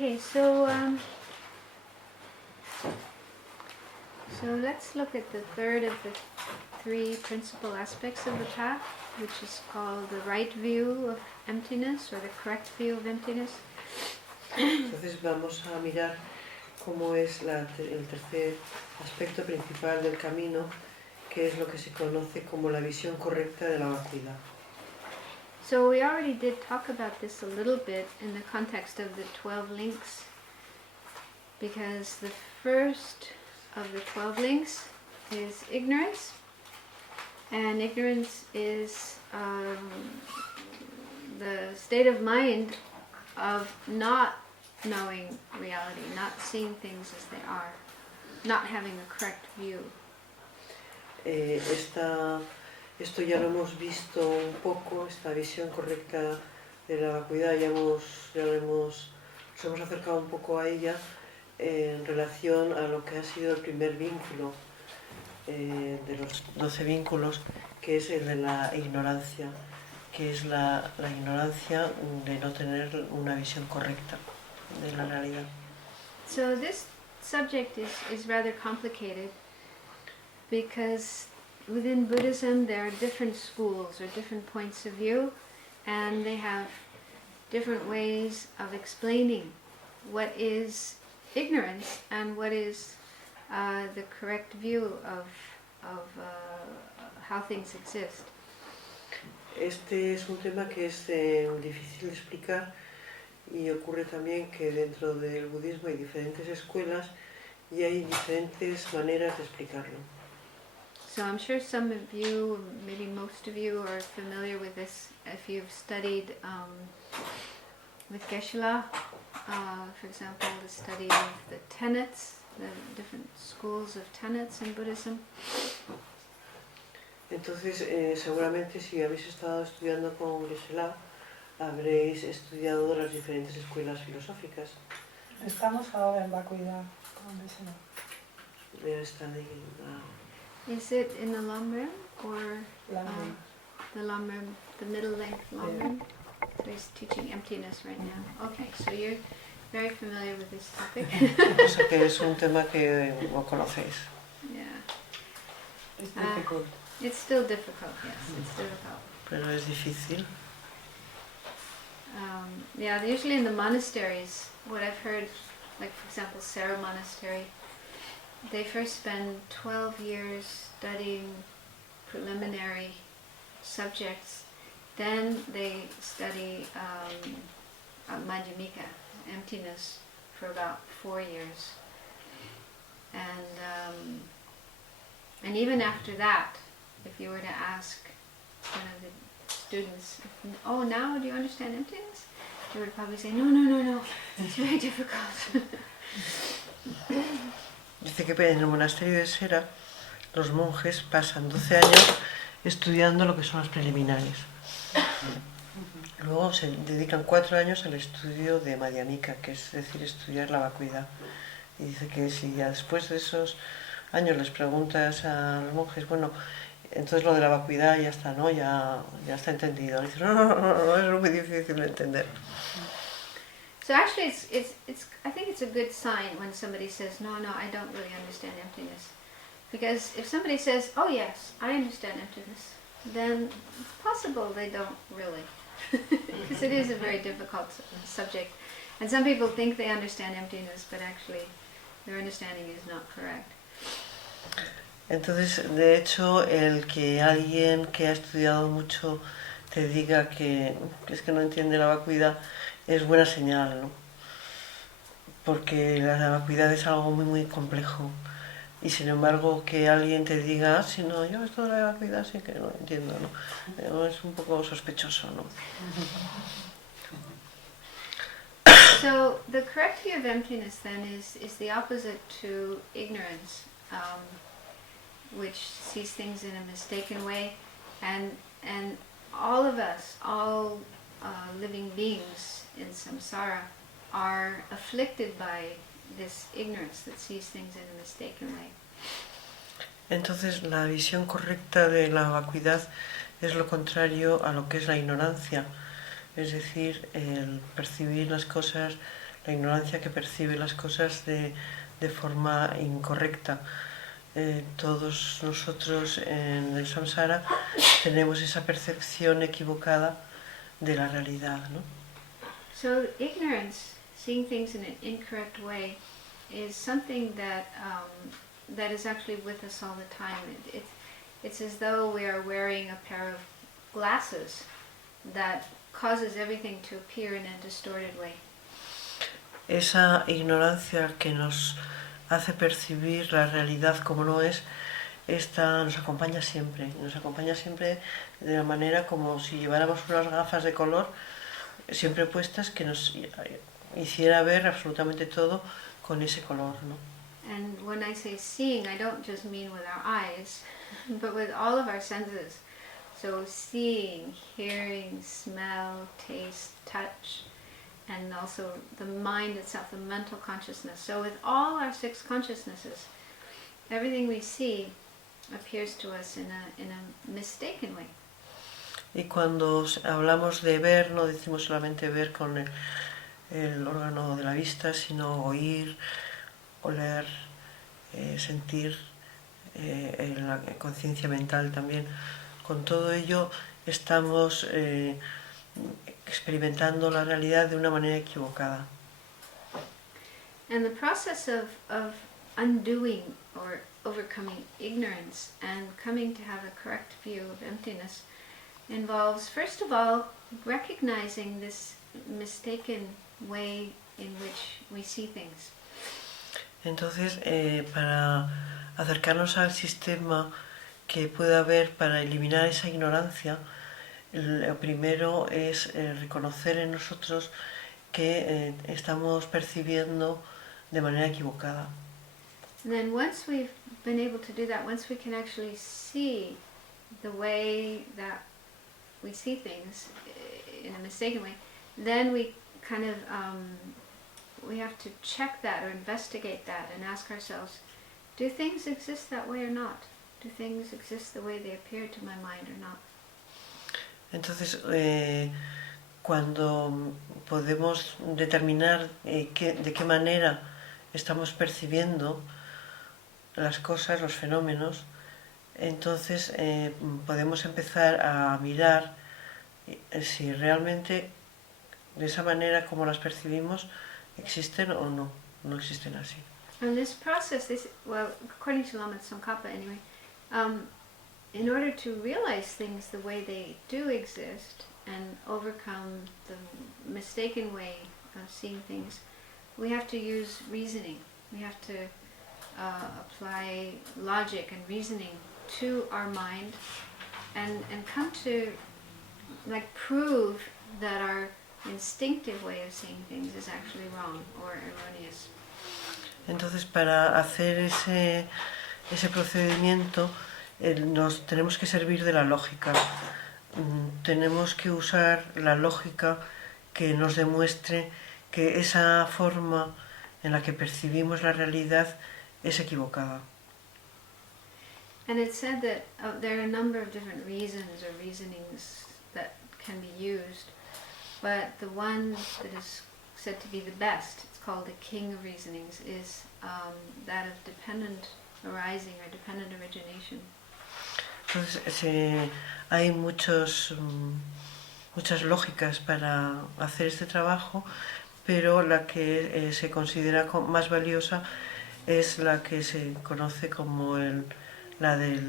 Okay, so let's look at the third of the three principal aspects of the path, which is called the right view of emptiness, or the correct view of emptiness. Entonces vamos a mirar cómo es el tercer aspecto principal del camino, que es lo que se conoce como la visión correcta de la vacuidad. So we already did talk about this a little bit in the context of the 12 links, because the first of the 12 links is ignorance, and ignorance is the state of mind of not knowing reality, not seeing things as they are, not having a correct view. Esto ya lo hemos visto un poco, esta visión correcta de la vacuidad, nos hemos acercado un poco a ella en relación a lo que ha sido el primer vínculo de los 12 vínculos, que es el de la ignorancia, que es la ignorancia de no tener una visión correcta de la realidad. So this subject is rather complicated, because within Buddhism there are different schools or different points of view, and they have different ways of explaining what is ignorance and what is the correct view of how things exist. Este es un tema que es difícil de explicar, y ocurre también que dentro del budismo hay diferentes escuelas y hay diferentes maneras de explicarlo. So I'm sure some of you, maybe most of you, are familiar with this if you've studied with Geshe-la, for example, the study of the tenets, the different schools of tenets in Buddhism. Entonces, seguramente si habéis estado estudiando con Geshe-la, habréis estudiado las diferentes escuelas filosóficas. Estamos ahora en Vacuidad con Geshe-la. Is it in the Lamrim or the Lamrim, the middle length Lamrim? So he's teaching emptiness right now. Okay, so you're very familiar with this topic. O sea que es un tema que no conocéis. Yeah. It's difficult. It's still difficult, yes, it's difficult. Pero es difícil. Yeah, usually in the monasteries, what I've heard, like for example, Sarah Monastery, they first spend 12 years studying preliminary subjects, then they study Madhyamika, emptiness, for about 4 years. And even after that, if you were to ask one of the students, oh, now do you understand emptiness? They would probably say, no, it's very difficult. Dice que en el monasterio de Sera los monjes pasan 12 años estudiando lo que son las preliminares. Luego se dedican 4 años al estudio de Madhyamika, que es decir, estudiar la vacuidad. Y dice que si ya después de esos años les preguntas a los monjes, bueno, entonces lo de la vacuidad ya está, ¿no? Ya está entendido. Y dicen, no, es muy difícil de entender. So actually, I think it's a good sign when somebody says, no, I don't really understand emptiness. Because if somebody says, oh yes, I understand emptiness, then it's possible they don't really. Because it is a very difficult subject. And some people think they understand emptiness, but actually their understanding is not correct. Entonces, de hecho, el que alguien que ha estudiado mucho te diga que es que no entiende la vacuidad es buena señal, ¿no? Porque la vacuidad es algo muy, muy complejo. Y sin embargo, que alguien te diga, si no, yo esto de la vacuidad sí que no entiendo, ¿no? Es un poco sospechoso, ¿no? So, the correct view of emptiness then is the opposite to ignorance, which sees things in a mistaken way, and all of us, all living beings in samsara, are afflicted by this ignorance that sees things in a mistaken way. Entonces, la visión correcta de la vacuidad es lo contrario a lo que es la ignorancia, es decir, el percibir las cosas la ignorancia que percibe las cosas de forma incorrecta. Todos nosotros en el samsara tenemos esa percepción equivocada de la realidad, ¿no? So ignorance, seeing things in an incorrect way, is something that is actually with us all the time. It's as though we are wearing a pair of glasses that causes everything to appear in a distorted way. Esa ignorancia que nos hace percibir la realidad como no es, esta nos acompaña siempre de la manera como si lleváramos unas gafas de color siempre puestas que nos hiciera ver absolutamente todo con ese color, ¿no? And when I say seeing, I don't just mean with our eyes, but with all of our senses. So seeing, hearing, smell, taste, touch, and also the mind itself, the mental consciousness. So with all our 6 consciousnesses, everything we see appears to us in a mistaken way. Y cuando hablamos de ver, no decimos solamente ver con el órgano de la vista, sino oír, oler, sentir, la conciencia mental también. Con todo ello estamos experimentando la realidad de una manera equivocada. And the process of undoing or overcoming ignorance and coming to have a correct view of emptiness involves, first of all, recognizing this mistaken way in which we see things. Entonces, para acercarnos al sistema que pueda haber para eliminar esa ignorancia, lo primero es reconocer en nosotros que estamos percibiendo de manera equivocada. And then once we've been able to do that, once we can actually see the way that we see things in a mistaken way, then we kind of we have to check that or investigate that and ask ourselves, do things exist that way or not? Do things exist the way they appear to my mind or not? Entonces, cuando podemos determinar de qué manera estamos percibiendo las cosas, los fenómenos, entonces podemos empezar a mirar si realmente de esa manera como las percibimos existen o no existen así. And this process, well, according to Lama Tsongkhapa anyway, in order to realize things the way they do exist and overcome the mistaken way of seeing things, we have to use reasoning. We have to apply logic and reasoning to our mind and come to prove that our instinctive way of seeing things is actually wrong or erroneous. Entonces, para hacer ese procedimiento nos tenemos que servir de la lógica. Tenemos que usar la lógica que nos demuestre que esa forma en la que percibimos la realidad es equivocada. And it's said that there are a number of different reasons or reasonings that can be used, but the one that is said to be the best, it's called the king of reasonings, is that of dependent arising or dependent origination. Entonces, hay muchas lógicas para hacer este trabajo, pero la que se considera más valiosa es la que se conoce como la de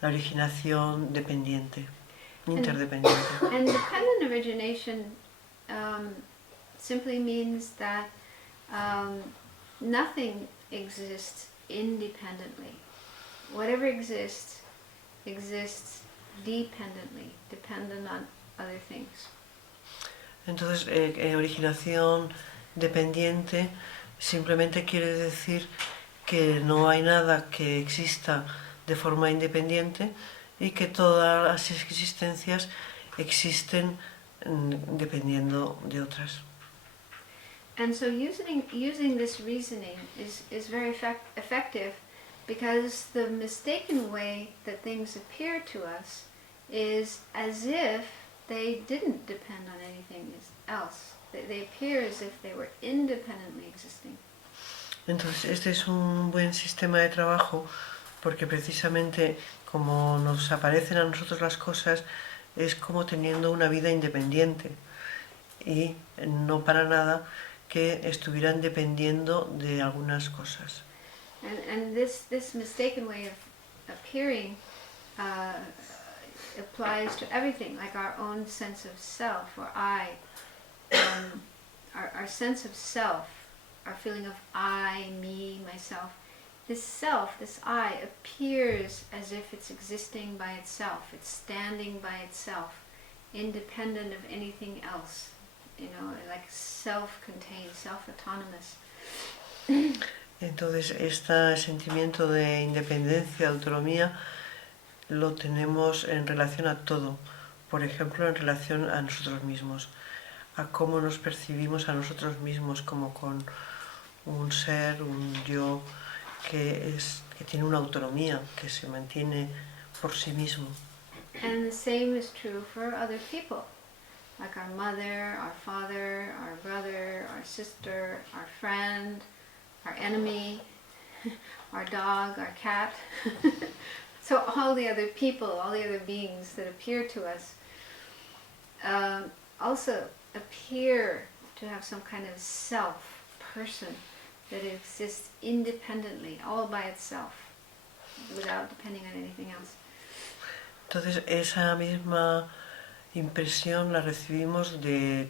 la originación dependiente, interdependiente. And dependent origination simply means that nothing exists independently. Whatever exists dependently, dependent on other things. Entonces, originación dependiente simplemente quiere decir que no hay nada que exista de forma independiente y que todas las existencias existen dependiendo de otras. And so using this reasoning is very effective because the mistaken way that things appear to us is as if they didn't depend on anything else. They appear as if they were independently existing. Entonces, este es un buen sistema de trabajo porque precisamente como nos aparecen a nosotros las cosas, es como teniendo una vida independiente y no para nada que estuvieran dependiendo de algunas cosas. And this mistaken way of appearing applies to everything, like our own sense of self, or I. Our sense of self, our feeling of I, me, myself. This self, this I, appears as if it's existing by itself. It's standing by itself, independent of anything else. You know, like self-contained, self-autonomous. Entonces, este sentimiento de independencia, autonomía, lo tenemos en relación a todo. Por ejemplo, en relación a nosotros mismos, a cómo nos percibimos a nosotros mismos como con un ser, un yo que tiene una autonomía, que se mantiene por sí mismo. And the same is true for other people, like our mother, our father, our brother, our sister, our friend, our enemy, our dog, our cat. So all the other people, all the other beings that appear to us also appear to have some kind of self, person, that exists independently, all by itself, without depending on anything else. Entonces, esa misma impresión la recibimos de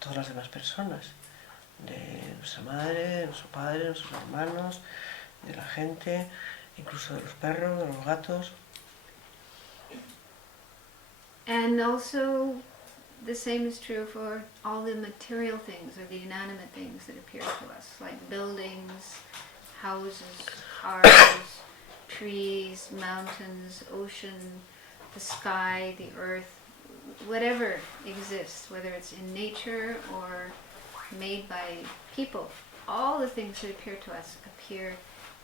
todas las demás personas, de nuestra madre, de nuestro padre, de nuestros hermanos, de la gente, incluso de los perros, de los gatos. And also the same is true for all the material things or the inanimate things that appear to us, like buildings, houses, cars, trees, mountains, ocean, the sky, the earth, whatever exists, whether it's in nature or made by people. All the things that appear to us appear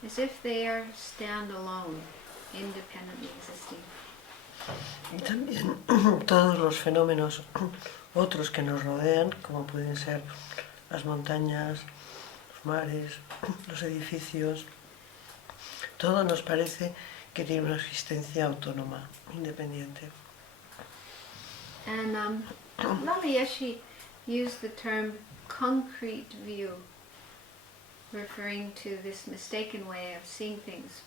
as if they are stand-alone, independently existing. Y también todos los fenómenos otros que nos rodean, como pueden ser las montañas, los mares, los edificios, todo nos parece que tiene una existencia autónoma, independiente. And Lama Yeshe used the term concrete view, referring to this mistaken way of seeing things.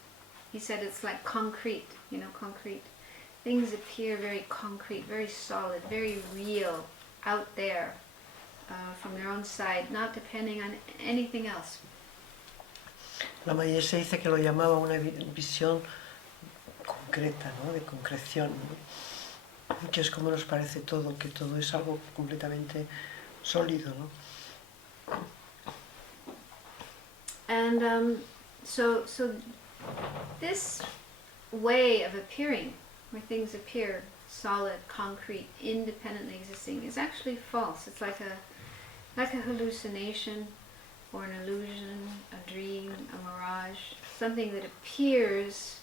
He said it's like concrete, concrete. Things appear very concrete, very solid, very real, out there, from their own side, not depending on anything else. Lama Yeshe dice que lo llamaba una visión concreta, ¿no? De concreción, ¿no? Que es como nos parece todo, que todo es algo completamente sólido, ¿no? And so this way of appearing, where things appear solid, concrete, independently existing, is actually false. It's like a hallucination or an illusion, a dream, a mirage, something that appears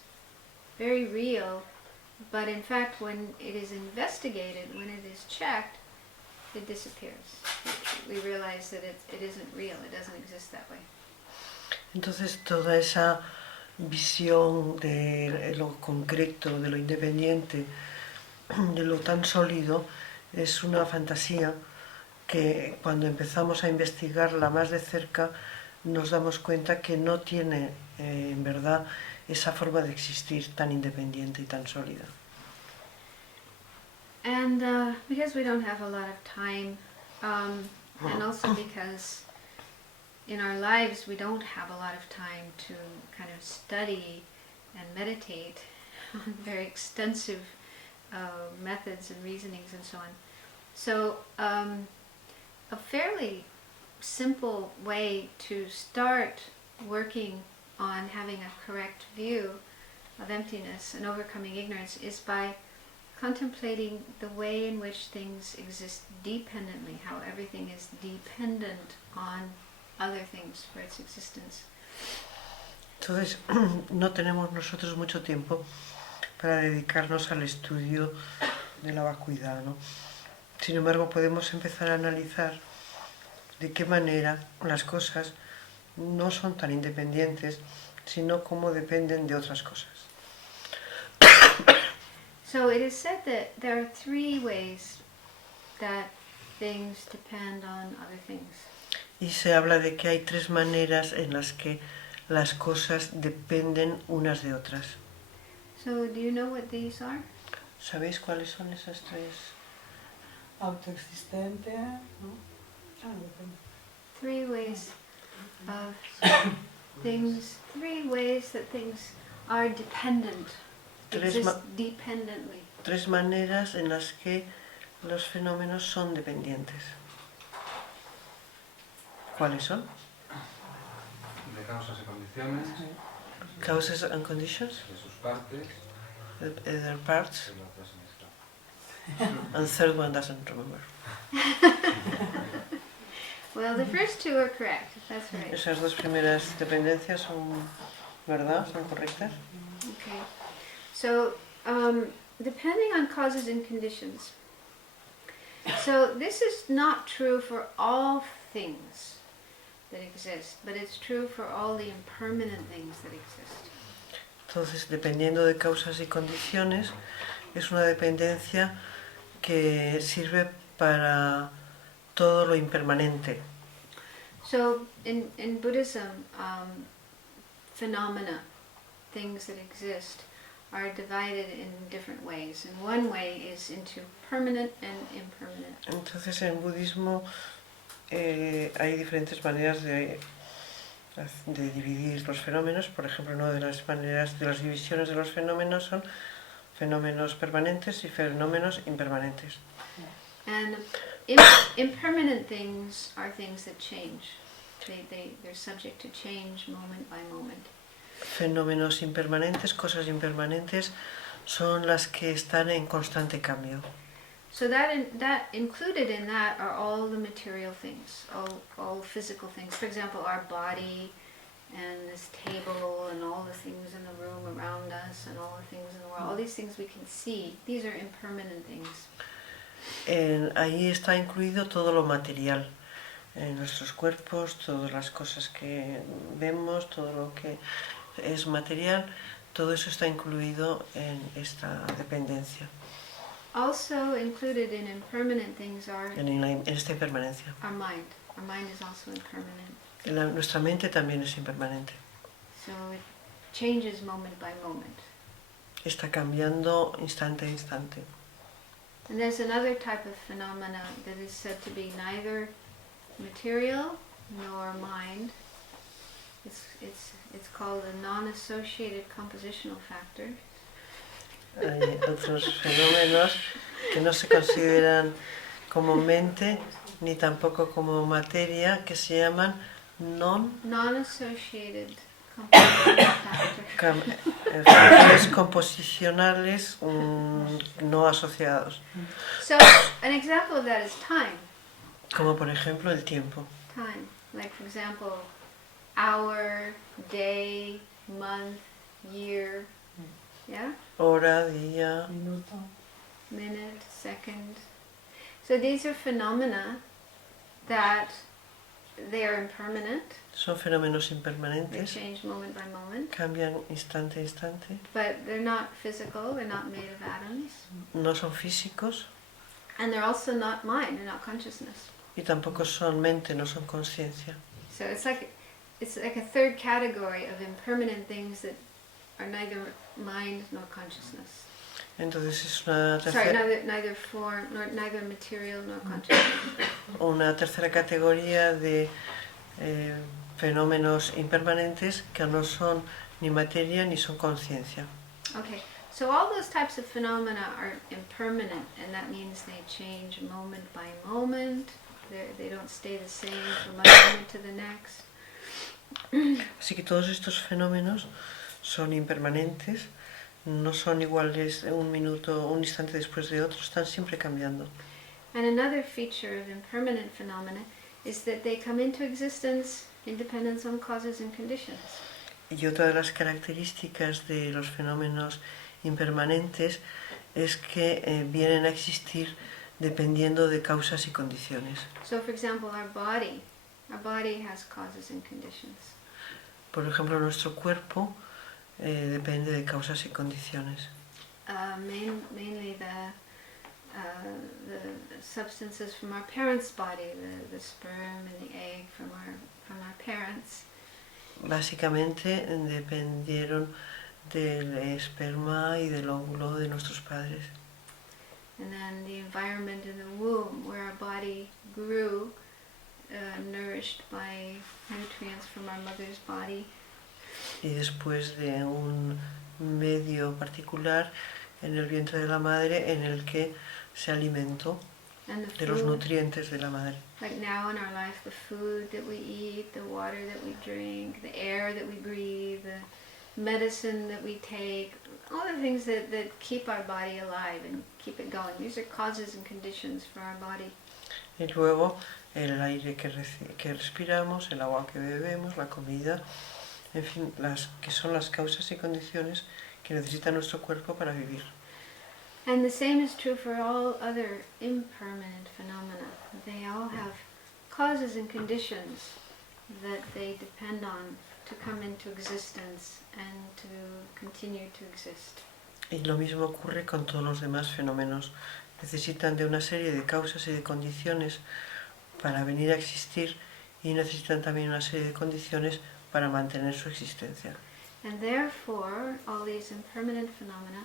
very real, but in fact when it is investigated, when it is checked, it disappears. We realize that it isn't real, it doesn't exist that way. Entonces toda esa visión de lo concreto, de lo independiente, de lo tan sólido, es una fantasía que cuando empezamos a investigarla más de cerca nos damos cuenta que no tiene en verdad esa forma de existir tan independiente y tan sólida. And because we don't have a lot of time, and also because in our lives we don't have a lot of time to kind of study and meditate on very extensive methods and reasonings and so on. So a fairly simple way to start working on having a correct view of emptiness and overcoming ignorance is by contemplating the way in which things exist dependently, how everything is dependent on other things for its existence. Entonces, no tenemos nosotros mucho tiempo para dedicarnos al estudio de la vacuidad, ¿no? Sin embargo, podemos empezar a analizar de qué manera las cosas no son tan independientes, sino cómo dependen de otras cosas. So it is said that there are three ways that things depend on other things. Y se habla de que hay tres maneras en las que las cosas dependen unas de otras. So do you know what these are? ¿Sabéis cuáles son esas tres? Autoexistente, ¿no? Depende. Three ways of things, three ways that things are dependent, exist dependently. Tres maneras en las que los fenómenos son dependientes. ¿Cuáles son? De causas y condiciones, Causes and conditions, de sus partes, their parts, y la otra se me escapa. and third one doesn't remember. Well, the first two are correct, that's right. Esas dos primeras dependencias son, ¿verdad? ¿Son correctas? Okay. So, depending on causes and conditions. So this is not true for all things that exist, but it's true for all the impermanent things that exist. Entonces, dependiendo de causas y condiciones, es una dependencia que sirve para todo lo impermanente. So in Buddhism, phenomena, things that exist, are divided in different ways. And one way is into permanent and impermanent. Entonces, en budismo hay diferentes maneras de dividir los fenómenos. Por ejemplo, una de las maneras de las divisiones de los fenómenos son fenómenos permanentes y fenómenos impermanentes. And impermanent things are things that change. They're subject to change moment by moment. Fenómenos impermanentes, cosas impermanentes, son las que están en constante cambio. So that included in that are all the material things, all physical things. For example, our body and this table and all the things in the room around us and all the things in the world, all these things we can see, these are impermanent things. Ahí está incluido todo lo material, nuestros cuerpos, todas las cosas que vemos, todo lo que es material, todo eso está incluido en esta dependencia. Also included in impermanent things are En esta impermanencia. our mind. Our mind is also impermanent. Nuestra mente también es impermanente. So it changes moment by moment. Está cambiando instante a instante. And there's another type of phenomena that is said to be neither material nor mind. It's called a non-associated compositional factor. Hay otros fenómenos que no se consideran como mente ni tampoco como materia, que se llaman non-associated compositional factor. factores composicionales no asociados. So an example of that is time. Como por ejemplo el tiempo. Time, like for example, hour, day, month, year, yeah? Hora, día, Minuto. Minute, second. So these are phenomena that they are impermanent. son fenómenos They impermanentes, change moment by moment, cambian instante a instante, but they're not physical. They're not made of atoms, no son físicos and they're also not mind. They're not consciousness. y tampoco son mente, no son conciencia. So it's like a third category of impermanent things that are neither mind nor consciousness. Entonces es una Sorry, tercera, neither form, nor neither material nor consciousness. una tercera categoría de fenómenos impermanentes que no son ni materia ni son conciencia. Okay, so all those types of phenomena are impermanent, and that means they change moment by moment. They don't stay the same from one moment to the next. Así que todos estos fenómenos son impermanentes, no son iguales un minuto, un instante después de otro, están siempre cambiando. And another feature of impermanent phenomena is that they come into existence in dependence on causes and conditions. Y otra de las características de los fenómenos impermanentes es que vienen a existir dependiendo de causas y condiciones. So, for example, our body Our body has causes and conditions. Por ejemplo, nuestro cuerpo depende de causas y condiciones. Mainly the substances from our parents' body, the sperm and the egg from our parents. Básicamente dependieron del esperma y del óvulo de nuestros padres. And then the environment in the womb, where our body grew, nourished by nutrients from our mother's body. Y después de un medio particular en el vientre de la madre en el que se alimentó de los nutrientes de la madre. Like now in our life, the food that we eat, the water that we drink, the air that we breathe, the medicine that we take, all the things that keep our body alive and keep it going. These are causes and conditions for our body. Y luego el aire que respiramos, el agua que bebemos, la comida, en fin, que son las causas y condiciones que necesita nuestro cuerpo para vivir. And the same is true for all other impermanent phenomena. They all have causes and conditions that they depend on to come into existence and to continue to exist. Y lo mismo ocurre con todos los demás fenómenos. Necesitan de una serie de causas y de condiciones para venir a existir y necesitan también una serie de condiciones para mantener su existencia. And therefore, all these impermanent phenomena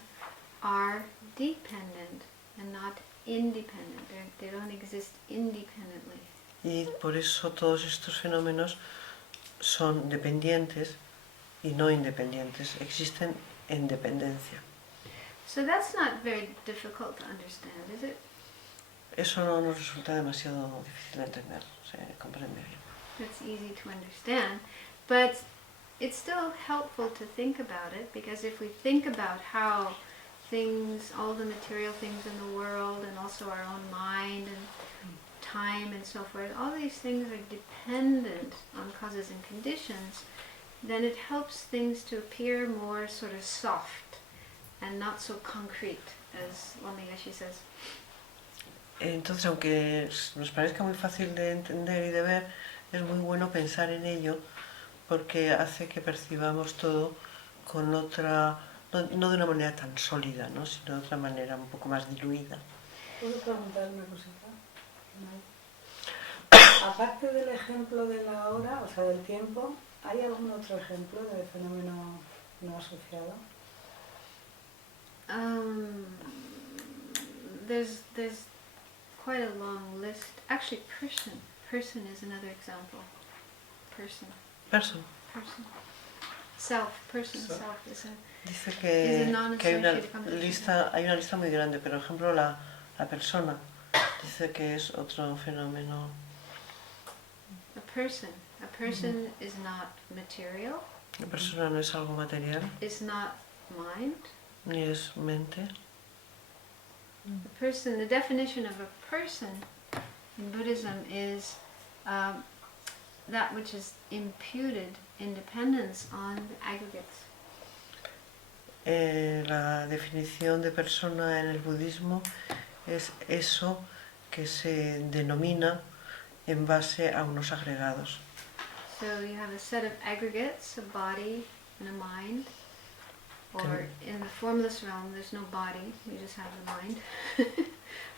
are dependent and not independent. They don't exist independently. Y por eso todos estos fenómenos son dependientes y no independientes, existen en dependencia. So that's not very difficult to understand, is it? Eso no nos resulta demasiado difícil de entender, se comprende bien. It's easy to understand, but it's still helpful to think about it, because if we think about how things, all the material things in the world, and also our own mind and time and so forth, all these things are dependent on causes and conditions, then it helps things to appear more sort of soft and not so concrete, as Wamigashi says. Entonces, aunque nos parezca muy fácil de entender y de ver, es muy bueno pensar en ello porque hace que percibamos todo con otra, no de una manera tan sólida, ¿no? Sino de otra manera un poco más diluida. ¿Puedo preguntar una cosita? Aparte del ejemplo de la hora, o sea, del tiempo, ¿hay algún otro ejemplo de fenómeno no asociado? There's quite a long list. Actually, person is another example. Person. Self is a... Dice que hay una non-associated lista muy grande, pero por ejemplo la persona dice que es otro fenómeno. A person is not material. La persona no es algo material. It's not mind. Ni es mente. The definition of a person in Buddhism is that which is imputed independence on the aggregates. La definición de persona en el budismo es eso que se denomina en base a unos agregados. So you have a set of aggregates, a body and a mind. Or in the formless realm, there's no body, you just have the mind.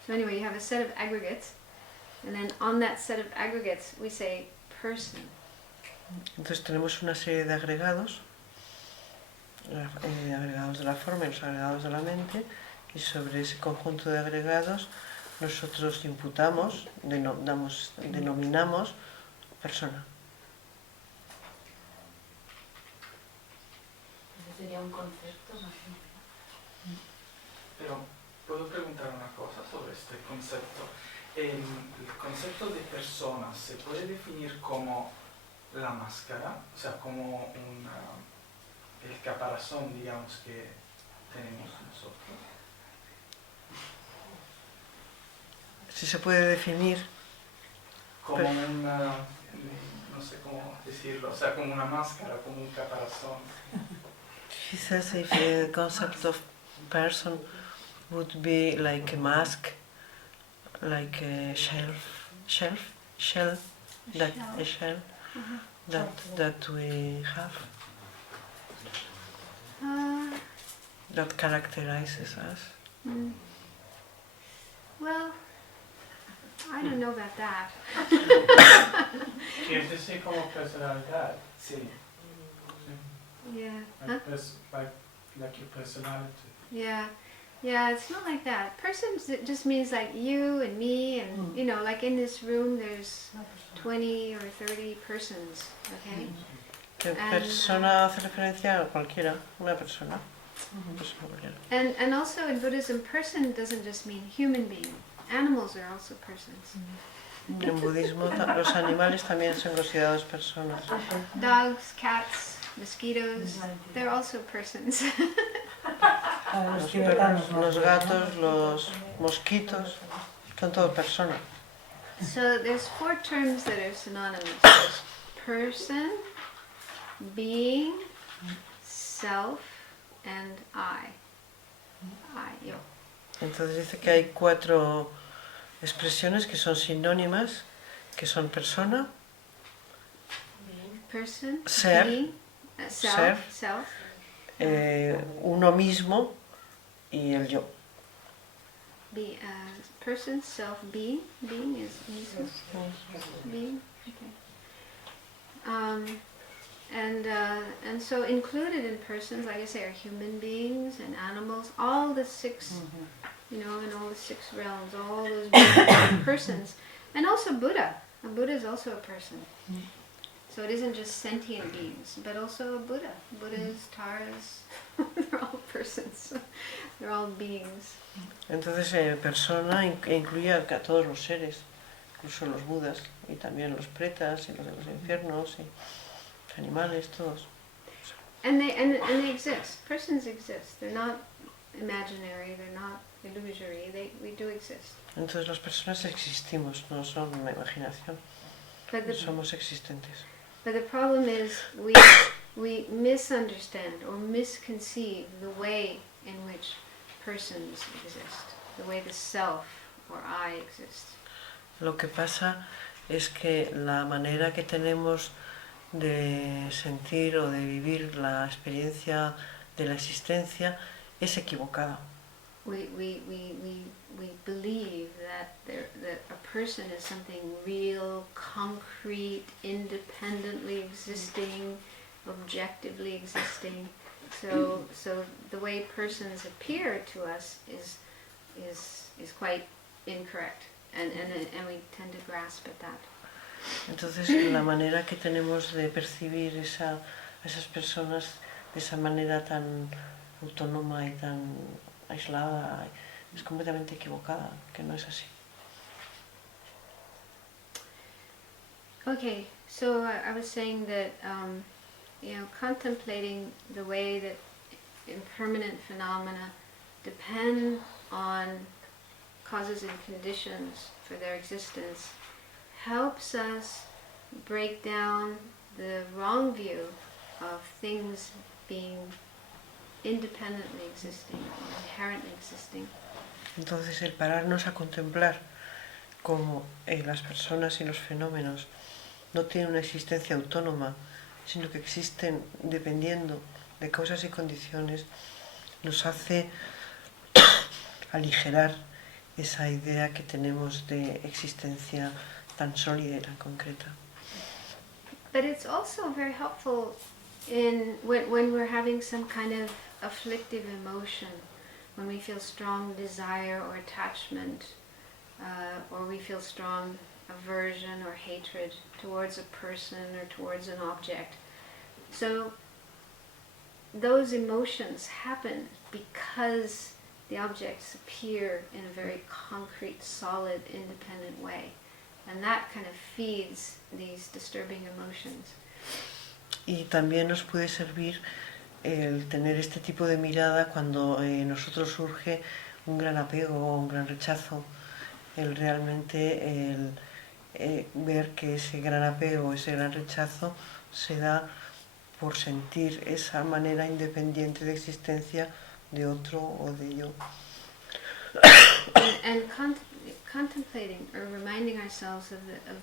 So anyway, you have a set of aggregates, and then on that set of aggregates, we say person. Entonces tenemos una serie de agregados, agregados de la forma y los agregados de la mente, y sobre ese conjunto de agregados nosotros imputamos, denominamos persona. Sería un concepto más bien. Pero puedo preguntar una cosa sobre este concepto. El concepto de persona se puede definir como la máscara, o sea, como el caparazón, digamos, que tenemos nosotros. Si se puede definir Como una, no sé cómo decirlo, o sea, como una máscara, como un caparazón. He says if the concept of person would be like a mask, like a shell, that a shell that we have, that characterizes us. Well, I don't know about that. ¿Quieres decir como personalidad? Sí. Yeah. Like, like your personality. Yeah. Yeah, it's not like that. Persons, it just means like you and me and, you know, like in this room there's 20 or 30 persons, okay? Que persona hace referencia a cualquiera, una persona. And also in Buddhism, person doesn't just mean human being. Animals are also persons. En budismo los animales también son considerados personas. Dogs, cats, mosquitoes, they're also persons. Los perros, los gatos, los mosquitos, son todos personas. So there's 4 terms that are synonymous. There's person, being, self, and I. Yo. Entonces dice que hay 4 expresiones que son sinónimas, que son persona, Person, ser, being, ser, self, uno mismo y el yo. be, person, self, being is mismo. Being, okay. And so included in persons, like I say, are human beings and animals, all the 6, you know, in all the 6 realms, all those beings, persons, and also Buddha. A Buddha is also a person. So it isn't just sentient beings, but also a Buddha. Buddhas, Taras, they're all persons. They're all beings. Entonces persona incluye a todos los seres, incluso los budas, y también los pretas, y los de los infiernos, y los animales, todos. And they exist. Persons exist. They're not imaginary. They're not illusory. We do exist. Entonces las personas existimos, no son una imaginación. Somos existentes. But the problem is we misunderstand or misconceive the way in which persons exist, the way the self or I exists. Lo que pasa es que la manera que tenemos de sentir o de vivir la experiencia de la existencia es equivocada. We believe that a person is something real, concrete, independently existing, objectively existing. So the way persons appear to us is quite incorrect, and we tend to grasp at that. Entonces la manera que tenemos de percibir esas personas de esa manera tan autónoma y tan aislada es completamente equivocada, que no es así. Okay, so I was saying that contemplating the way that impermanent phenomena depend on causes and conditions for their existence helps us break down the wrong view of things being independently existing or inherently existing. Entonces el pararnos a contemplar cómo las personas y los fenómenos no tienen una existencia autónoma, sino que existen dependiendo de causas y condiciones, nos hace aligerar esa idea que tenemos de existencia tan sólida y tan concreta. But it's also very helpful when we're having some kind of afflictive emotion, when we feel strong desire or attachment, or we feel strong aversion or hatred towards a person or towards an object. So those emotions happen because the objects appear in a very concrete, solid, independent way. And that kind of feeds these disturbing emotions. Y también nos puede servir el tener este tipo de mirada cuando en nosotros surge un gran apego o un gran rechazo, el realmente ver que ese gran apego, ese gran rechazo se da por sentir esa manera independiente de existencia de otro o de yo. And contemplating or reminding ourselves of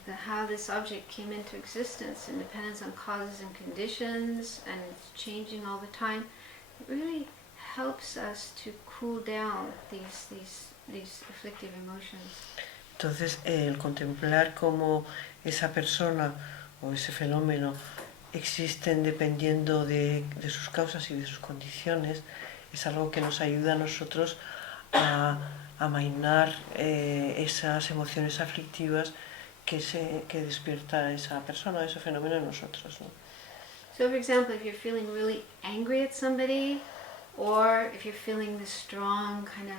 the how this object came into existence and depends on causes and conditions and it's changing all the time, it really helps us to cool down these afflictive emotions. Entonces, el contemplar cómo esa persona o ese fenómeno existen dependiendo de sus causas y de sus condiciones es algo que nos ayuda a nosotros a amainar esas emociones aflictivas que despierta esa persona, ese fenómeno en nosotros, ¿no? So, for example, if you're feeling really angry at somebody, or if you're feeling this strong kind of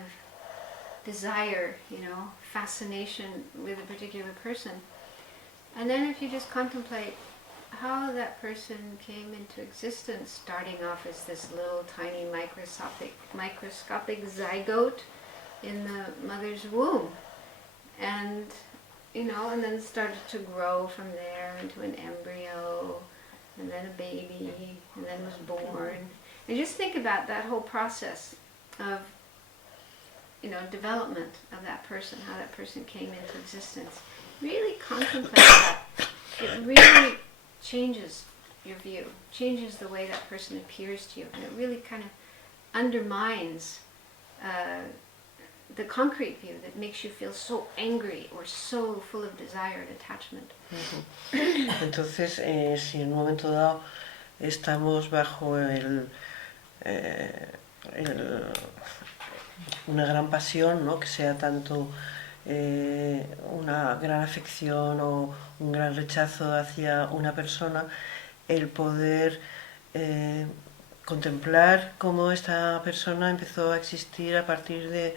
desire, fascination with a particular person, and then if you just contemplate how that person came into existence, starting off as this little tiny microscopic zygote in the mother's womb, and and then started to grow from there into an embryo, and then a baby, and then was born. And just think about that whole process of development of that person, how that person came into existence. Really contemplate that. It really changes your view, changes the way that person appears to you, and it really kind of undermines the concrete view that makes you feel so angry or so full of desire and attachment. Entonces, si en un momento dado estamos bajo una gran pasión, ¿no? Que sea tanto una gran afección o un gran rechazo hacia una persona, el poder contemplar cómo esta persona empezó a existir a partir de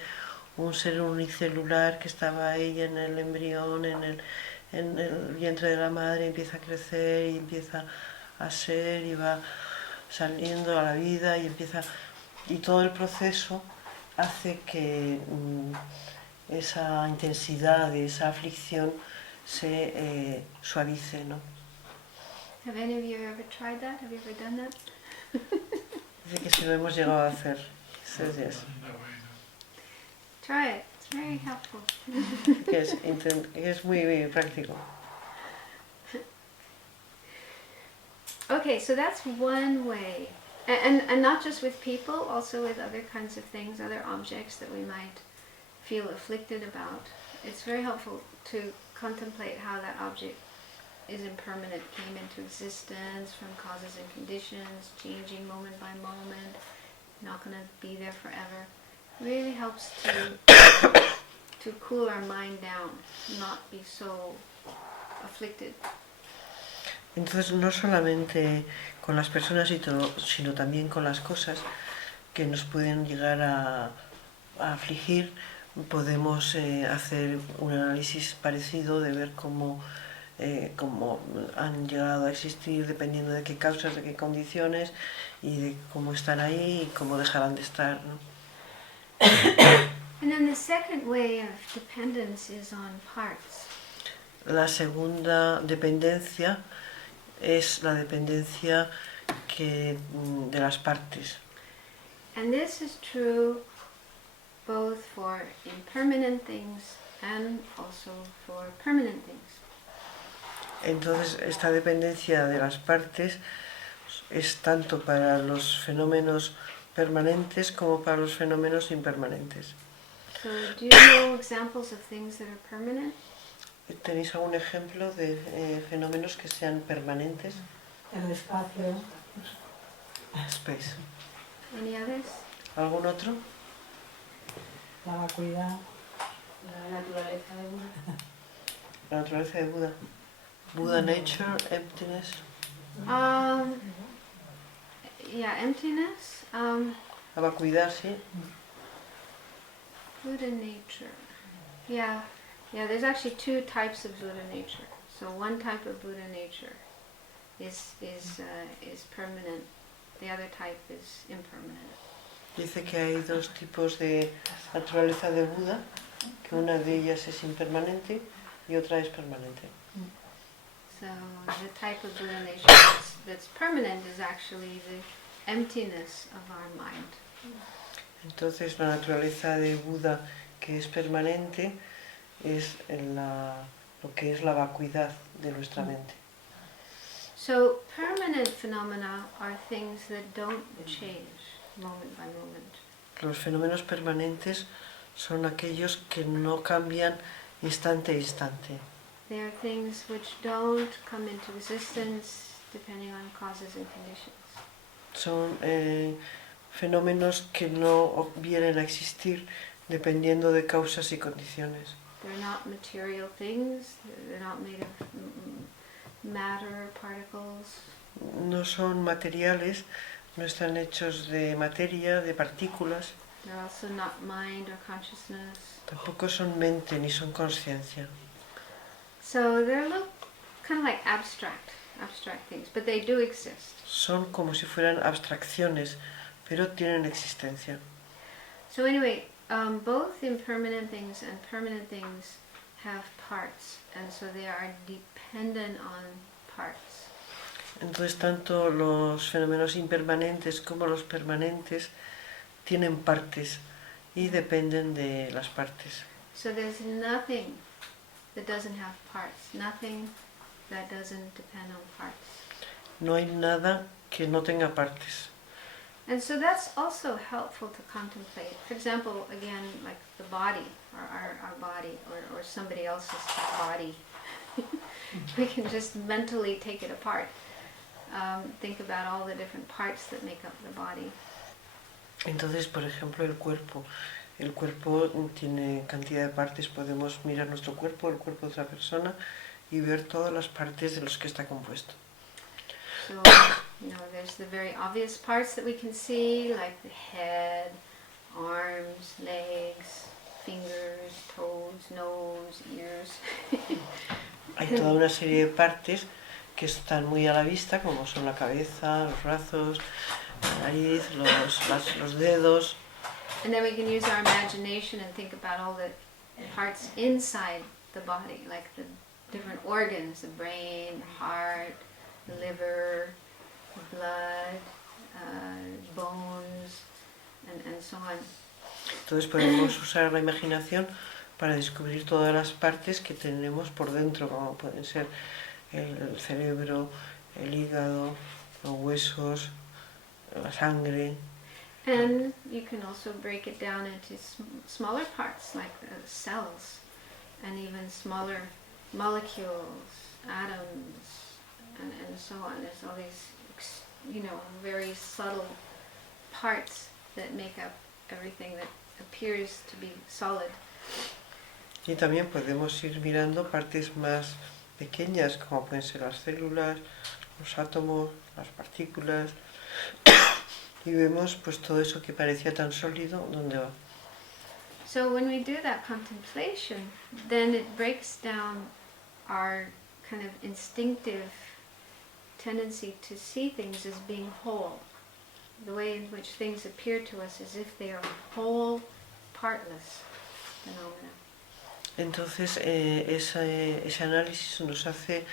un ser unicelular que estaba ella en el embrión, en el vientre de la madre, empieza a crecer y empieza a ser y va saliendo a la vida y todo el proceso hace que esa intensidad de esa aflicción se suavice, ¿no? Have any of you ever tried that? Have you ever done that? Dice que si lo hemos llegado a hacer. Says yes. Try it. It's very helpful. Es muy, muy práctico. Okay, so that's one way. And not just with people, also with other kinds of things, other objects that we might feel afflicted about. It's very helpful to contemplate how that object is impermanent, came into existence from causes and conditions, changing moment by moment, not going to be there forever. Really helps to cool our mind down, not be so afflicted. Entonces, no solamente con las personas sino también con las cosas que nos pueden llegar a afligir, podemos hacer un análisis parecido de ver cómo han llegado a existir dependiendo de qué causas, de qué condiciones y de cómo están ahí y cómo dejarán de estar, ¿no? And then the second way of dependence is on parts. La segunda dependencia es la dependencia de las partes. And this is true both for impermanent things and also for permanent things. Entonces, esta dependencia de las partes es tanto para los fenómenos permanentes como para los fenómenos impermanentes. So, do you know examples of things that are permanent? ¿Tenéis algún ejemplo de fenómenos que sean permanentes? El espacio. Space. Any others? ¿Algún otro? La vacuidad. La naturaleza de Buda. La naturaleza de Buda. Buddha nature, emptiness. Yeah, emptiness. La vacuidad, sí. Buddha nature. Yeah, there's actually two types of Buddha nature. So one type of Buddha nature is permanent. The other type is impermanent. Dice que hay dos tipos de naturaleza de Buda, que una de ellas es impermanente y otra es permanente. So the type of Buddha nature that's permanent is actually the emptiness of our mind. Entonces la naturaleza de Buda que es permanente es lo que es la vacuidad de nuestra mente. So permanent phenomena are things that don't change moment by moment. Los fenómenos permanentes son aquellos que no cambian instante a instante. They are things which don't come into existence depending on causes and conditions. Son fenómenos que no vienen a existir dependiendo de causas y condiciones. They're not material things, they're not made of matter, particles. No son materiales, no están hechos de materia, de partículas. They're also not mind or consciousness. Tampoco son mente ni son conciencia. So they're kind of like abstract things, but they do exist. Son como si fueran abstracciones, pero tienen existencia. So anyway, both impermanent things and permanent things have parts, and so they are dependent on parts. Entonces, tanto los fenómenos impermanentes como los permanentes tienen partes y dependen de las partes. So there's nothing that doesn't have parts, nothing that doesn't depend on parts. No hay nada que no tenga partes. And so that's also helpful to contemplate. For example, again, like the body, our body, or somebody else's body. We can just mentally take it apart. Think about all the different parts that make up the body. Entonces, por ejemplo, el cuerpo. El cuerpo tiene cantidad de partes. Podemos mirar nuestro cuerpo, el cuerpo de otra persona y ver todas las partes de los que está compuesto. So, there's the very obvious parts that we can see, like the head, arms, legs, fingers, toes, nose, ears. Hay toda una serie de partes que están muy a la vista, como son la cabeza, los brazos, la nariz, los dedos. And then we can use our imagination and think about all the parts inside the body, like the different organs, the brain, the heart, the liver, the blood, bones, and so on. Entonces podemos usar la imaginación para descubrir todas las partes que tenemos por dentro, como pueden ser el cerebro, el hígado, los huesos, la sangre. And you can also break it down into smaller parts, like cells, and even smaller molecules, atoms, and so on. There's all these, very subtle parts that make up everything that appears to be solid. Y también podemos ir mirando partes más pequeñas, como pueden ser las células, los átomos, las partículas, y vemos pues todo eso que parecía tan sólido, ¿dónde va? So when we do that contemplation, then it breaks down our kind of instinctive tendency to see things as being whole. The way in which things appear to us as if they are whole, partless phenomena. Entonces ese análisis nos hace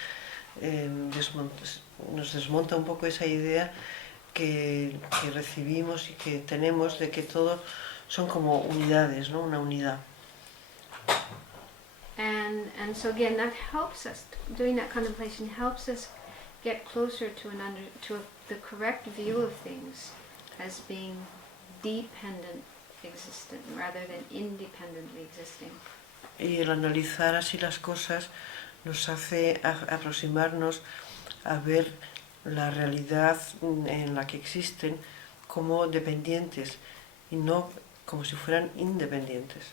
nos desmonta un poco esa idea que recibimos y que tenemos de que todo son como unidades, ¿no? Una unidad. And so again, that helps us, doing that contemplation helps us get closer to the correct view of things as being dependent existent rather than independently existing. Y el analizar así las cosas nos hace aproximarnos a ver la realidad en la que existen como dependientes y no como si fueran independientes.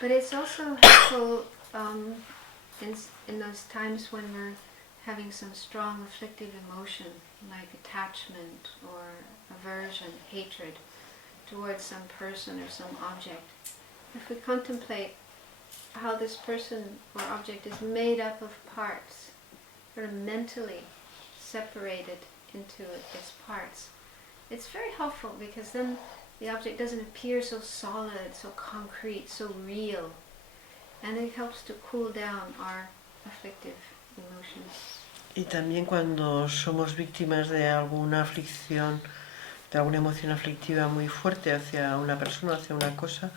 But it's also helpful in those times when we're having some strong afflictive emotion, like attachment or aversion, hatred towards some person or some object. If we contemplate how this person or object is made up of parts, sort of mentally separated into its parts, it's very helpful because then the object doesn't appear so solid, so concrete, so real, and it helps to cool down our afflictive emotions. Y también cuando somos víctimas de alguna aflicción, de alguna emoción aflictiva muy fuerte hacia una persona, hacia una cosa,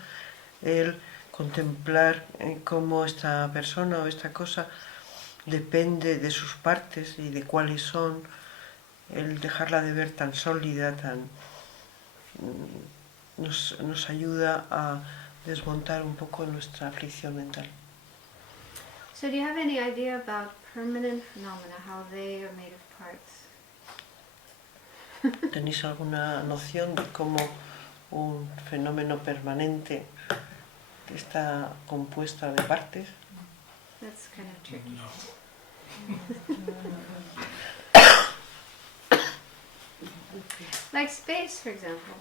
contemplar cómo esta persona o esta cosa depende de sus partes y de cuáles son, el dejarla de ver tan sólida, nos ayuda a desmontar un poco nuestra aflicción mental. So do you have any idea about permanent phenomena, how they are made of parts? ¿Tenéis alguna noción de cómo un fenómeno permanente está compuesta de partes? That's kind of tricky. Like space, for example.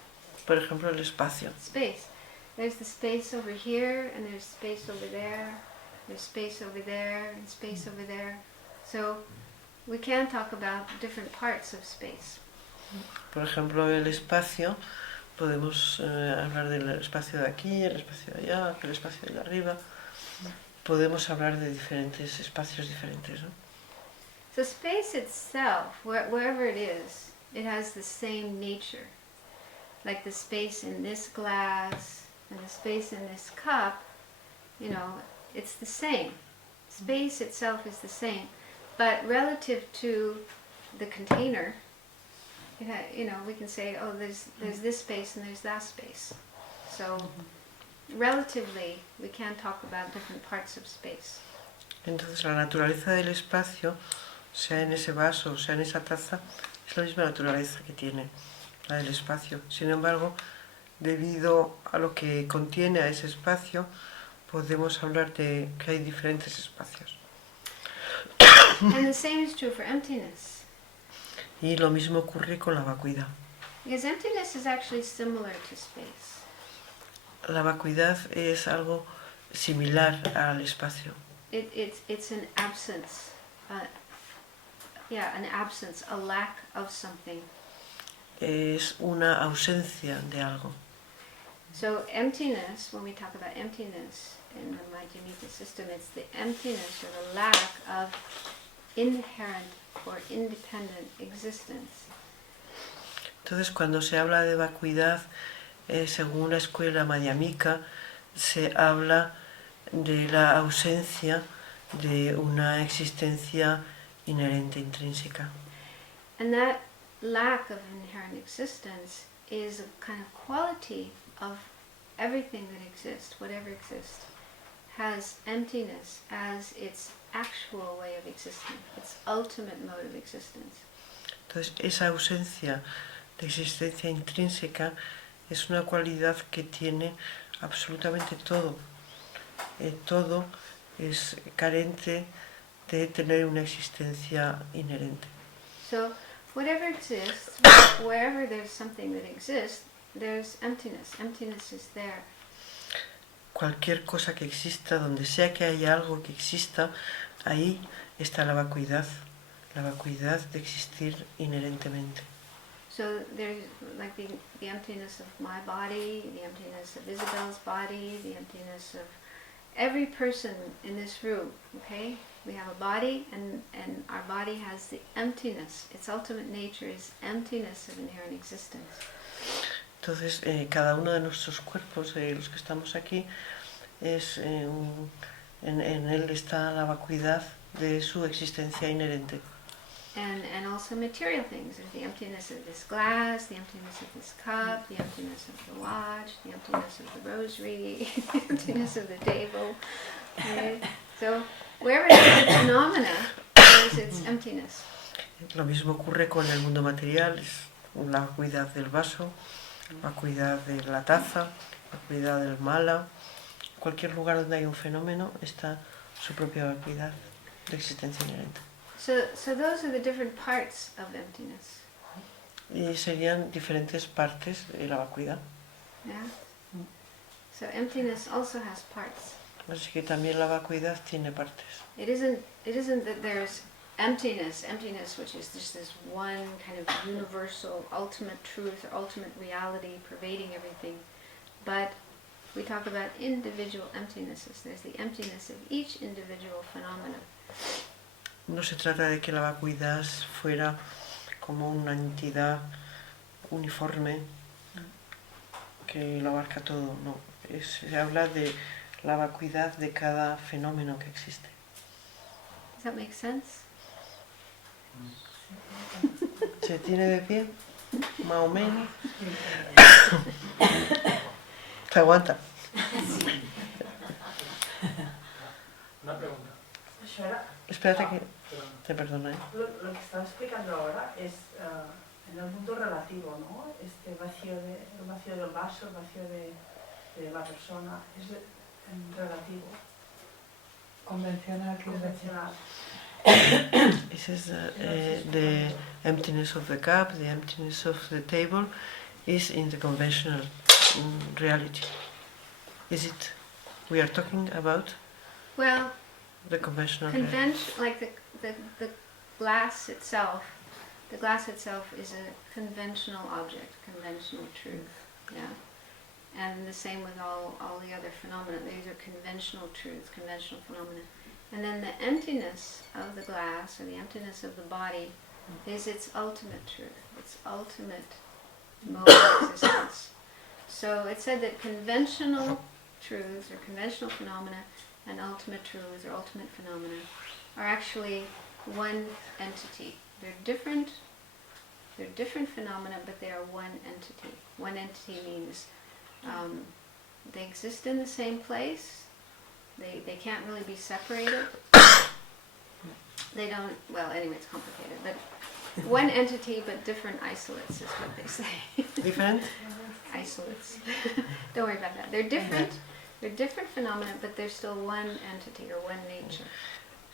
Por ejemplo, el espacio. Space. There's the space over here, and there's space over there. There's space over there, and space over there. So we can talk about different parts of space. Por ejemplo, el espacio, podemos hablar del espacio de aquí, el espacio de allá, el espacio de arriba. Podemos hablar de diferentes espacios diferentes, ¿no? So space itself, wherever it is, it has the same nature. Like the space in this glass and the space in this cup, you know, it's the same. Space itself is the same. But relative to the container, you know, we can say, oh, there's this space and there's that space. So relatively, we can talk about different parts of space. Entonces, la naturaleza del espacio, sea en ese vaso o sea en esa taza, es la misma naturaleza que tiene la del espacio. Sin embargo, debido a lo que contiene a ese espacio, podemos hablar de que hay diferentes espacios. And the same is true for emptiness. Y lo mismo ocurre con la vacuidad. Because emptiness is actually similar to space. La vacuidad es algo similar al espacio. It's an absence. An absence, a lack of something. Es una ausencia de algo. So emptiness, when we talk about emptiness in the Madhyamika system, it's the emptiness or the lack of inherent or independent existence. Entonces, cuando se habla de vacuidad, según la escuela madhyamika, se habla de la ausencia de una existencia inherente, intrínseca. And that lack of inherent existence is a kind of quality of everything that exists, whatever exists, has emptiness as its actual way of existing, its ultimate mode of existence. Entonces, esa ausencia de existencia intrínseca es una cualidad que tiene absolutamente todo. Todo es carente de tener una existencia inherente. So, whatever exists, wherever there's something that exists, there's emptiness. Emptiness is there. Cualquier cosa que exista, donde sea que haya algo que exista, ahí está la vacuidad de existir inherentemente. So there's like the emptiness of my body, the emptiness of Isabel's body, the emptiness of every person in this room, okay? We have a body and our body has the emptiness. Its ultimate nature is emptiness of inherent existence. Entonces, cada uno de nuestros cuerpos, los que estamos aquí, en él está la vacuidad de su existencia inherente. And also material things. There's the emptiness of this glass, the emptiness of this cup, the emptiness of the watch, the emptiness of the rosary, the emptiness of the table. Okay? So wherever there's a phenomena, there's its emptiness. Lo mismo ocurre con el mundo material, es la vacuidad del vaso, la vacuidad de la taza, la vacuidad del mala. En cualquier lugar donde hay un fenómeno está su propia vacuidad de existencia inherente. So those are the different parts of emptiness. Y serían diferentes partes de la vacuidad. Yeah. So emptiness also has parts. Así que también la vacuidad tiene partes. It isn't that there's emptiness, which is just this one kind of universal, ultimate truth or ultimate reality pervading everything. But we talk about individual emptinesses. There's the emptiness of each individual phenomenon. No se trata de que la vacuidad fuera como una entidad uniforme que lo abarca todo, no. Se habla de la vacuidad de cada fenómeno que existe. Does that make sense? ¿Se tiene de pie? Más o menos. ¿Se aguanta? Una pregunta. Això era, Espérate que Perdón. te perdono. lo que estaba explicando ahora es en el mundo relativo, ¿no? Este vacío, el vacío del vaso, el vacío de la persona, es relativo, Convencional, quiero decir. convencional. This is the emptiness of the cup, the emptiness of the table is in the conventional reality. Is it? We are talking about Well, the conventional reality. convention, like the glass itself. The glass itself is a conventional object, conventional truth. Yeah. And the same with all the other phenomena. These are conventional truths, conventional phenomena. And then the emptiness of the glass, or the emptiness of the body, is its ultimate truth, its ultimate mode of existence. So it said that conventional truths, or conventional phenomena, and ultimate truths, or ultimate phenomena, are actually one entity. They're different phenomena, but they are one entity. One entity means they exist in the same place. They can't really be separated. They don't, well, anyway, it's complicated, but one entity but different isolates is what they say. Different? Isolates. Don't worry about that. They're different phenomena, but they're still one entity or one nature.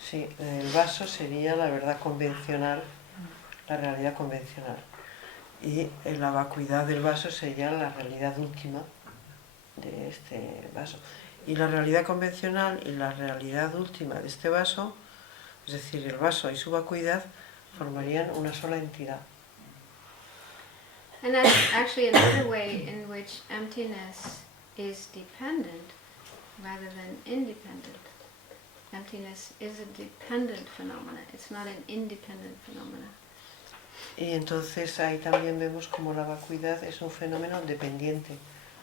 Sí, el vaso sería la verdad convencional, la realidad convencional. Y la vacuidad del vaso sería la realidad última de este vaso. Y la realidad convencional y la realidad última de este vaso, es decir, el vaso y su vacuidad, formarían una sola entidad. And that's actually another way in which emptiness is dependent rather than independent. Emptiness is a dependent phenomena. It's not an independent phenomena. Y entonces ahí también vemos como la vacuidad es un fenómeno dependiente,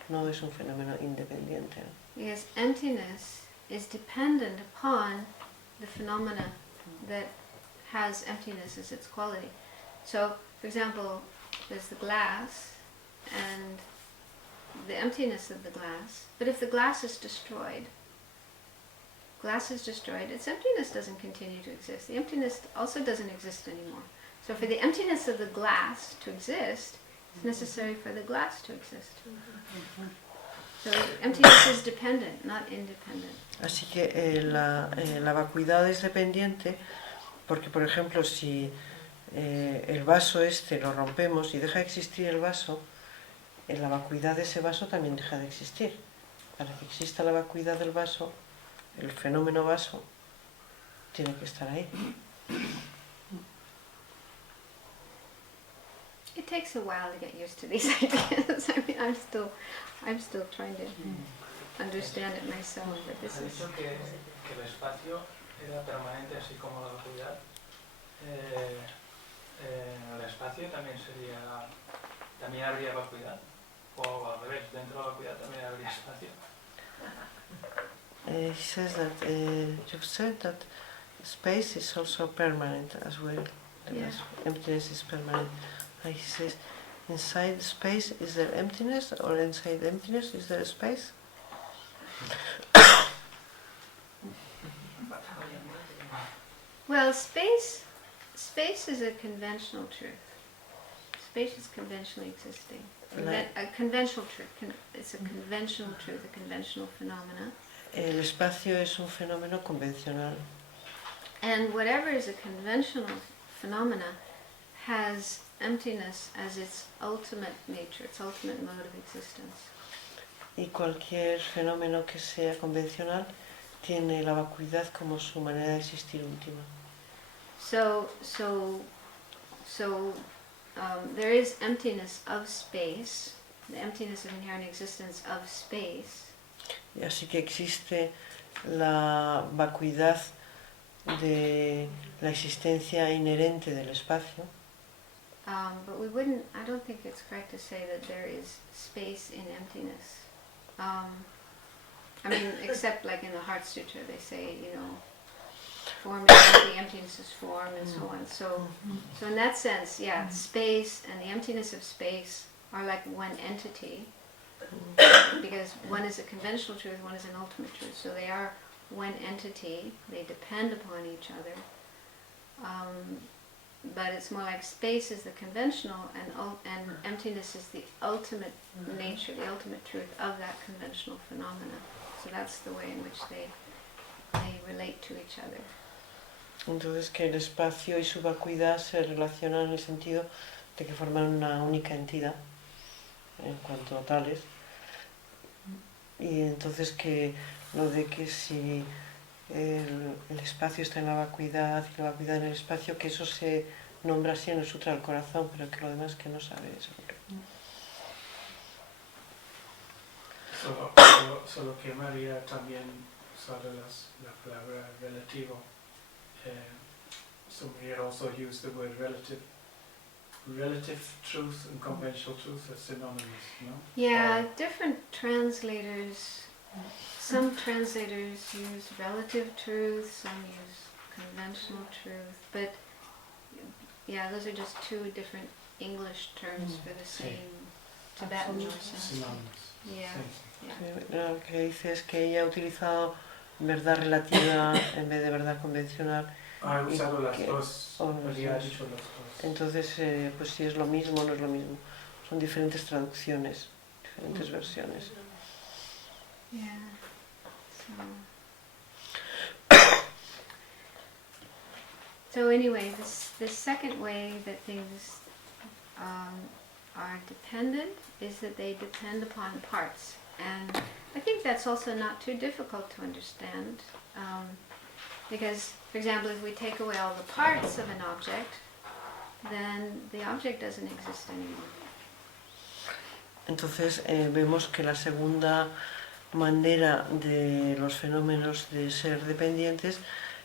no es un fenómeno independiente, ¿no? Because emptiness is dependent upon the phenomena that has emptiness as its quality. So, for example, there's the glass and the emptiness of the glass. But if the glass is destroyed, its emptiness doesn't continue to exist. The emptiness also doesn't exist anymore. So for the emptiness of the glass to exist, it's necessary for the glass to exist. So emptiness is dependent, not independent. Así que la vacuidad es dependiente porque, por ejemplo, si el vaso este lo rompemos y deja de existir el vaso, la vacuidad de ese vaso también deja de existir. Para que exista la vacuidad del vaso, el fenómeno vaso tiene que estar ahí. It takes a while to get used to these ideas. I mean, I'm still trying to understand it myself. But this Ha is dicho que el espacio era permanente, así como la vacuidad. El espacio también habría vacuidad, o al revés, dentro de la vacuidad también habría espacio. He says that you've said that space is also permanent as well. Yeah. Emptiness is permanent. And he says, inside space is there emptiness, or inside emptiness is there space? well, space is a conventional truth. Space is conventionally existing. A conventional truth. It's a conventional truth, a conventional phenomena. El espacio es un fenómeno convencional. And whatever is a conventional phenomena has emptiness as its ultimate nature, its ultimate mode of existence. Y cualquier fenómeno que sea convencional tiene la vacuidad como su manera de existir última. So there is emptiness of space, the emptiness of inherent existence of space. Y así que existe la vacuidad de la existencia inherente del espacio. But I don't think it's correct to say that there is space in emptiness. I mean, except like in the Heart Sutra, they say, you know, form is empty, emptiness is form, and so on. So in that sense, yeah, space and the emptiness of space are like one entity, because one is a conventional truth, one is an ultimate truth. So they are one entity. They depend upon each other. But it's more like space is the conventional, and emptiness is the ultimate nature, the ultimate truth of that conventional phenomena. So that's the way in which they relate to each other. Entonces que el espacio y su vacuidad se relacionan en el sentido de que forman una única entidad en cuanto a tales, y entonces que lo de que si el espacio está en la vacuidad y la vacuidad en el espacio, que eso se nombra así en el Sutra del Corazón, pero que lo demás que no sabe eso. Solo que María también sabe la palabra relativo. So Maria also used the word relative. Relative truth and conventional truth are synonymous, no? Yeah, different translators, some translators use relative truth, some use conventional truth, but yeah, those are just two different English terms for the same Tibetan or Sanskrit. Synonymous. Yeah, yeah. Lo que dice es que ella ha utilizado verdad relativa en vez de verdad convencional. Ha usado las que- dos, María ha dicho las dos. Entonces, pues si es lo mismo o no es lo mismo. Son diferentes traducciones, diferentes versiones. Yeah. So anyway, the second way that things are dependent is that they depend upon parts, and I think that's also not too difficult to understand, because, for example, if we take away all the parts of an object, then the object doesn't exist anymore. Entonces vemos que la segunda manera de los fenómenos de ser dependientes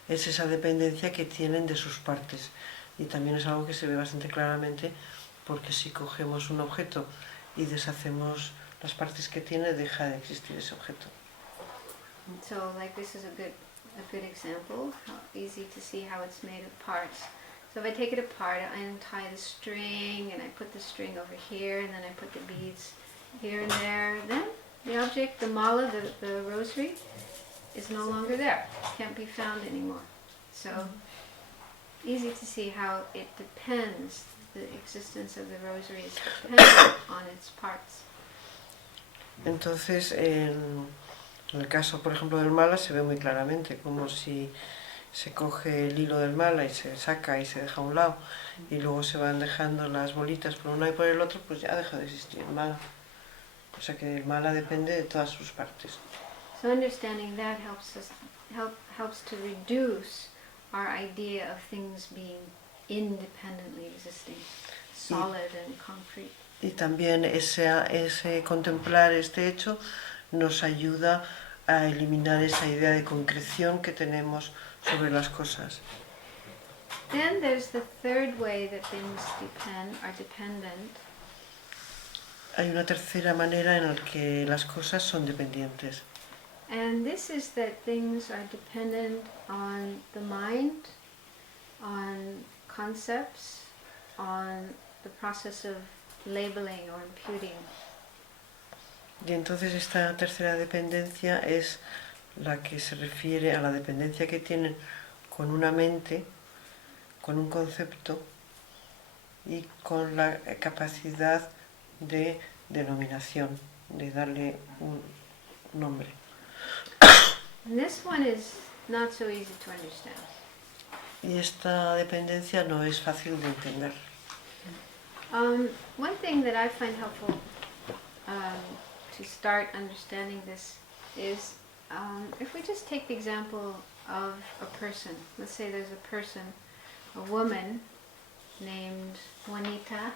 es esa dependencia que tienen de sus partes, y también es algo que se ve bastante claramente porque si cogemos un objeto y deshacemos las partes que tiene, deja de existir ese objeto. So, like, this is a good example, how easy to see how it's made of parts. So if I take it apart, I untie the string, and I put the string over here, and then I put the beads here and there, then the object, the mala, the rosary, is no longer there, can't be found anymore. So, easy to see how it depends, the existence of the rosary is dependent on its parts. Entonces, en el caso, por ejemplo, del mala se ve muy claramente, como si se coge el hilo del mala y se saca y se deja a un lado, y luego se van dejando las bolitas por uno y por el otro, pues ya deja de existir el mala. O sea que el mala depende de todas sus partes. So understanding that helps to reduce our idea of things being independently existing, solid and concrete. Y también ese contemplar este hecho nos ayuda a eliminar esa idea de concreción que tenemos sobre las cosas. Then there's the third way that things are dependent. Hay una tercera manera en la que las cosas son dependientes. And this is that things are dependent on the mind, on concepts, on the process of labeling or imputing. Y entonces esta tercera dependencia es la que se refiere a la dependencia que tienen con una mente, con un concepto y con la capacidad de denominación, de darle un nombre. And this one is not so easy to understand. Y esta dependencia no es fácil de entender. One thing that I find helpful to start understanding this is if we just take the example of a person. Let's say there's a person, a woman named Juanita.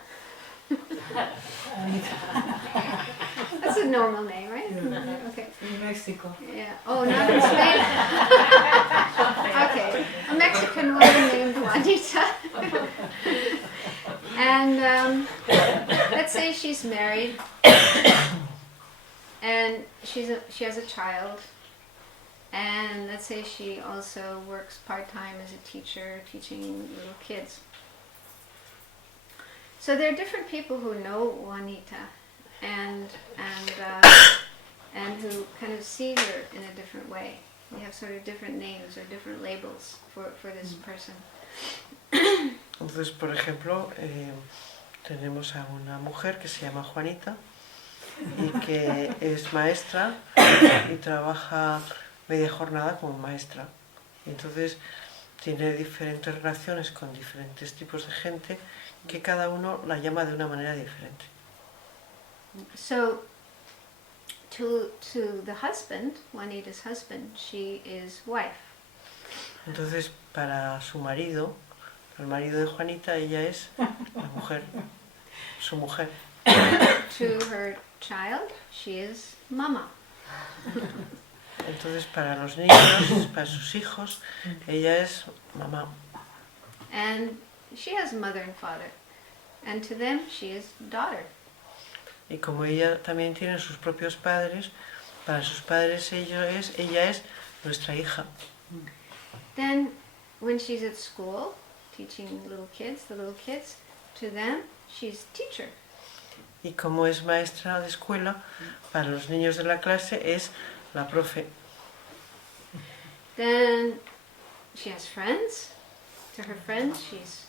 That's a normal name, right? Yeah. Okay. In Mexico. Yeah. Oh, not in Spain. Okay. A Mexican woman named Juanita. And let's say she's married. And she has a child, and let's say she also works part-time as a teacher, teaching little kids. So there are different people who know Juanita, and who kind of see her in a different way. They have sort of different names or different labels for this person. Entonces, por ejemplo, tenemos a una mujer que se llama Juanita y que es maestra y trabaja media jornada como maestra. Entonces tiene diferentes relaciones con diferentes tipos de gente que cada uno la llama de una manera diferente. So to the husband, Juanita's husband, she is wife. Entonces, para su marido, el marido de Juanita, ella es la mujer, su mujer. To her child, she is mama. Entonces, para los niños, para sus hijos, ella es mamá. And she has mother and father. And to them, she is daughter. Y como ella también tiene sus propios padres, para sus padres ella es nuestra hija. Then, when she's at school, teaching the little kids, to them, she's teacher. Y como es maestra de escuela, para los niños de la clase es la profe. Then, she has friends. To her friends, she's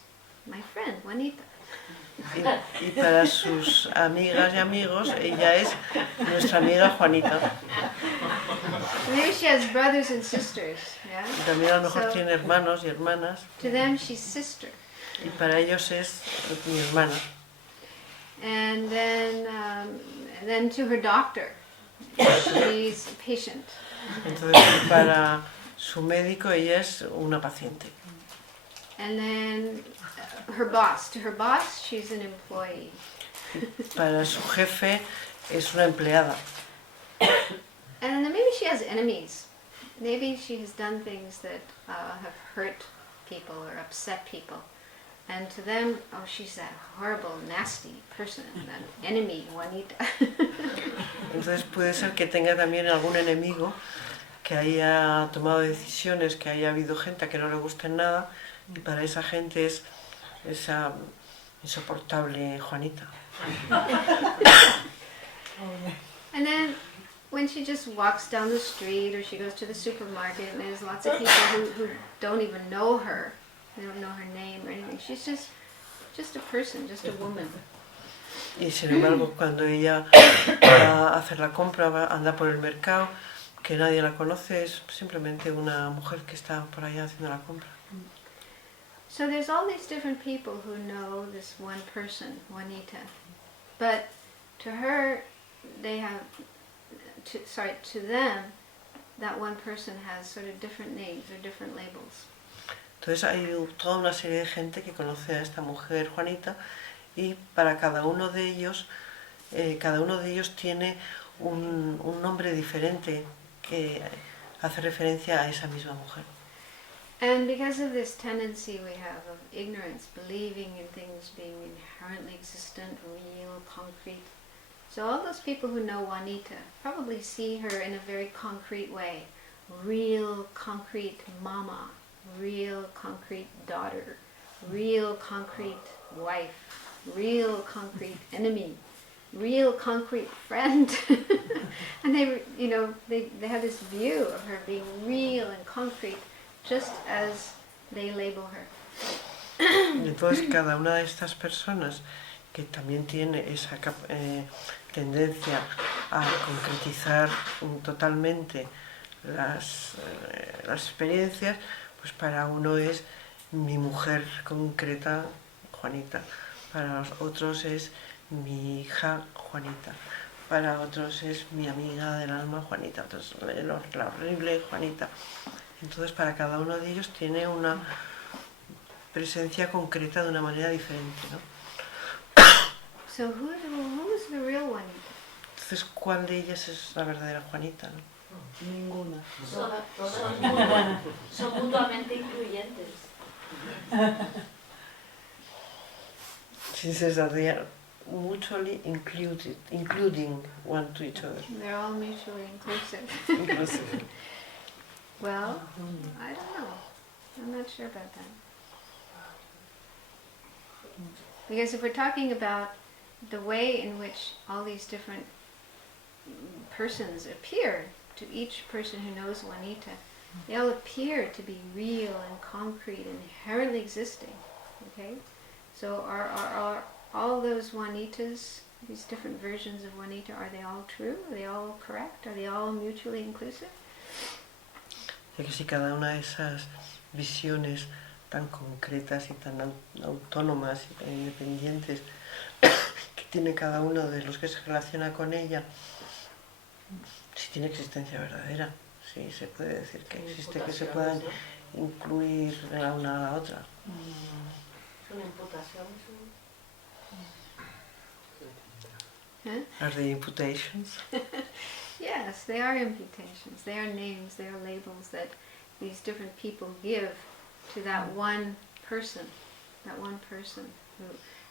my friend, Juanita. Y para sus amigas y amigos, ella es nuestra amiga Juanita. Maybe she has brothers and sisters, yeah? Y también a lo mejor So, tiene hermanos y hermanas. to them, she's sister. Y para ellos es mi hermana. And then to her doctor, she's a patient. Entonces, para su médico, ella es una paciente. And then her boss, to her boss, she's an employee. Para su jefe, es una empleada. And then maybe she has enemies. Maybe she has done things that have hurt people or upset people. And to them, oh, she's that horrible, nasty person, that enemy, Juanita. Entonces puede ser que tenga también algún enemigo que haya tomado decisiones, que haya habido gente a que no le guste nada, y para esa gente es esa insoportable Juanita. And then when she just walks down the street or she goes to the supermarket and there's lots of people who don't even know her, they don't know her name or anything, she's just a person, just a woman. Y sin embargo, cuando ella va a hacer la compra, anda por el mercado, que nadie la conoce, es simplemente una mujer que está por allá haciendo la compra. So there's all these different people who know this one person, Juanita. But to her, to them, that one person has sort of different names or different labels. Entonces hay toda una serie de gente que conoce a esta mujer Juanita y para cada uno de ellos tiene un nombre diferente que hace referencia a esa misma mujer. And because of this tendency we have of ignorance, believing in things being inherently existent, real, concrete, so all those people who know Juanita probably see her in a very concrete way. Real, concrete mama, real, concrete daughter, real, concrete wife, real, concrete enemy, real, concrete friend. And they have this view of her being real and concrete, just as they label her. Entonces cada una de estas personas que también tiene esa tendencia a concretizar totalmente las experiencias, pues para uno es mi mujer concreta Juanita, para los otros es mi hija Juanita, para otros es mi amiga del alma Juanita, otros la horrible Juanita. Entonces para cada uno de ellos tiene una presencia concreta de una manera diferente, ¿no? So who's the real Juanita? Entonces, ¿cuál de ellas es la verdadera Juanita, no? Ninguna. Son mutuamente incluyentes. Sí, c'est-à-dire mutually including one to each other. They're all mutually inclusive. Inclusive. Well, I don't know. I'm not sure about that. Because if we're talking about the way in which all these different persons appear to each person who knows Juanita, they all appear to be real and concrete and inherently existing. Okay? So are all those Juanitas, these different versions of Juanita, are they all true? Are they all correct? Are they all mutually inclusive? Ya que si cada una de esas visiones tan concretas y tan autónomas y tan independientes que tiene cada uno de los que se relaciona con ella, si tiene existencia verdadera, si se puede decir que existe, que se puedan incluir la una a la otra. Son imputaciones. Huh? Are they imputations? Yes, they are imputations. They are names, they are labels that these different people give to that one person. That one person who,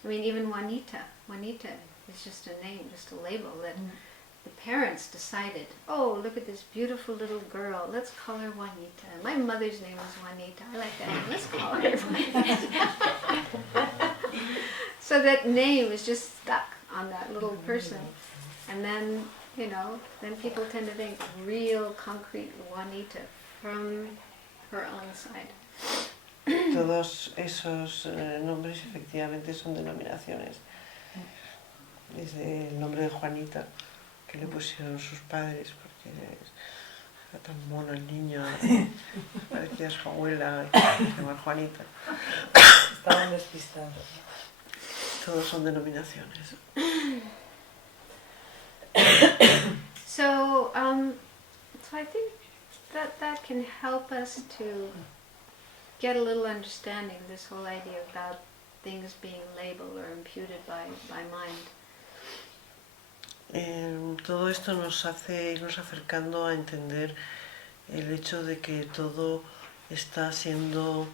I mean, even Juanita. Juanita is just a name, just a label that the parents decided, oh, look at this beautiful little girl, let's call her Juanita. My mother's name was Juanita. I like that name. Let's call her Juanita. So that name is just stuck on that little person. And then, you know, then people tend to think real, concrete Juanita from her own side. Todos esos nombres efectivamente son denominaciones. Desde el nombre de Juanita, que le pusieron sus padres, porque era tan mono el niño, parecía a su abuela, se llama Juanita. Estaban despistados. Todos son denominaciones. So I think that can help us to get a little understanding of this whole idea about things being labeled or imputed by mind. Todo esto nos hace irnos acercando a entender el hecho de que todo está siendo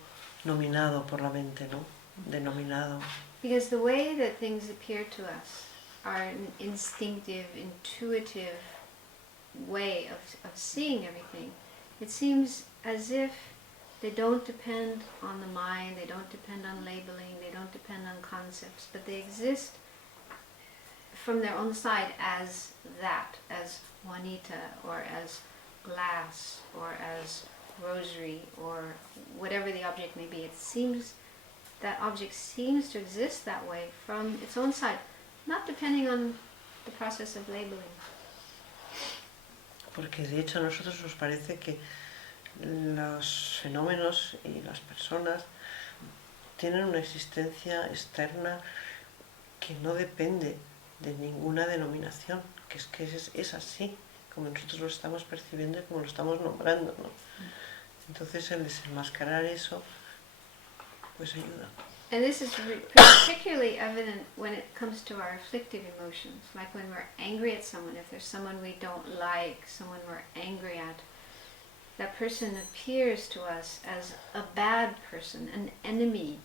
nominado por la mente, ¿no? Denominado. Because the way that things appear to us are an instinctive, intuitive way of seeing everything. It seems as if they don't depend on the mind, they don't depend on labeling, they don't depend on concepts, but they exist from their own side as that, as Juanita, or as glass, or as rosary, or whatever the object may be. It seems that object seems to exist that way from its own side, not depending on the process of labeling. Porque de hecho a nosotros nos parece que los fenómenos y las personas tienen una existencia externa que no depende de ninguna denominación, que es así, como nosotros lo estamos percibiendo y como lo estamos nombrando, ¿no? Entonces el desenmascarar eso pues ayuda. And this is particularly evident when it comes to our afflictive emotions, like when we're angry at someone, if there's someone we don't like, someone we're angry at, that person appears to us as a bad person, an enemy,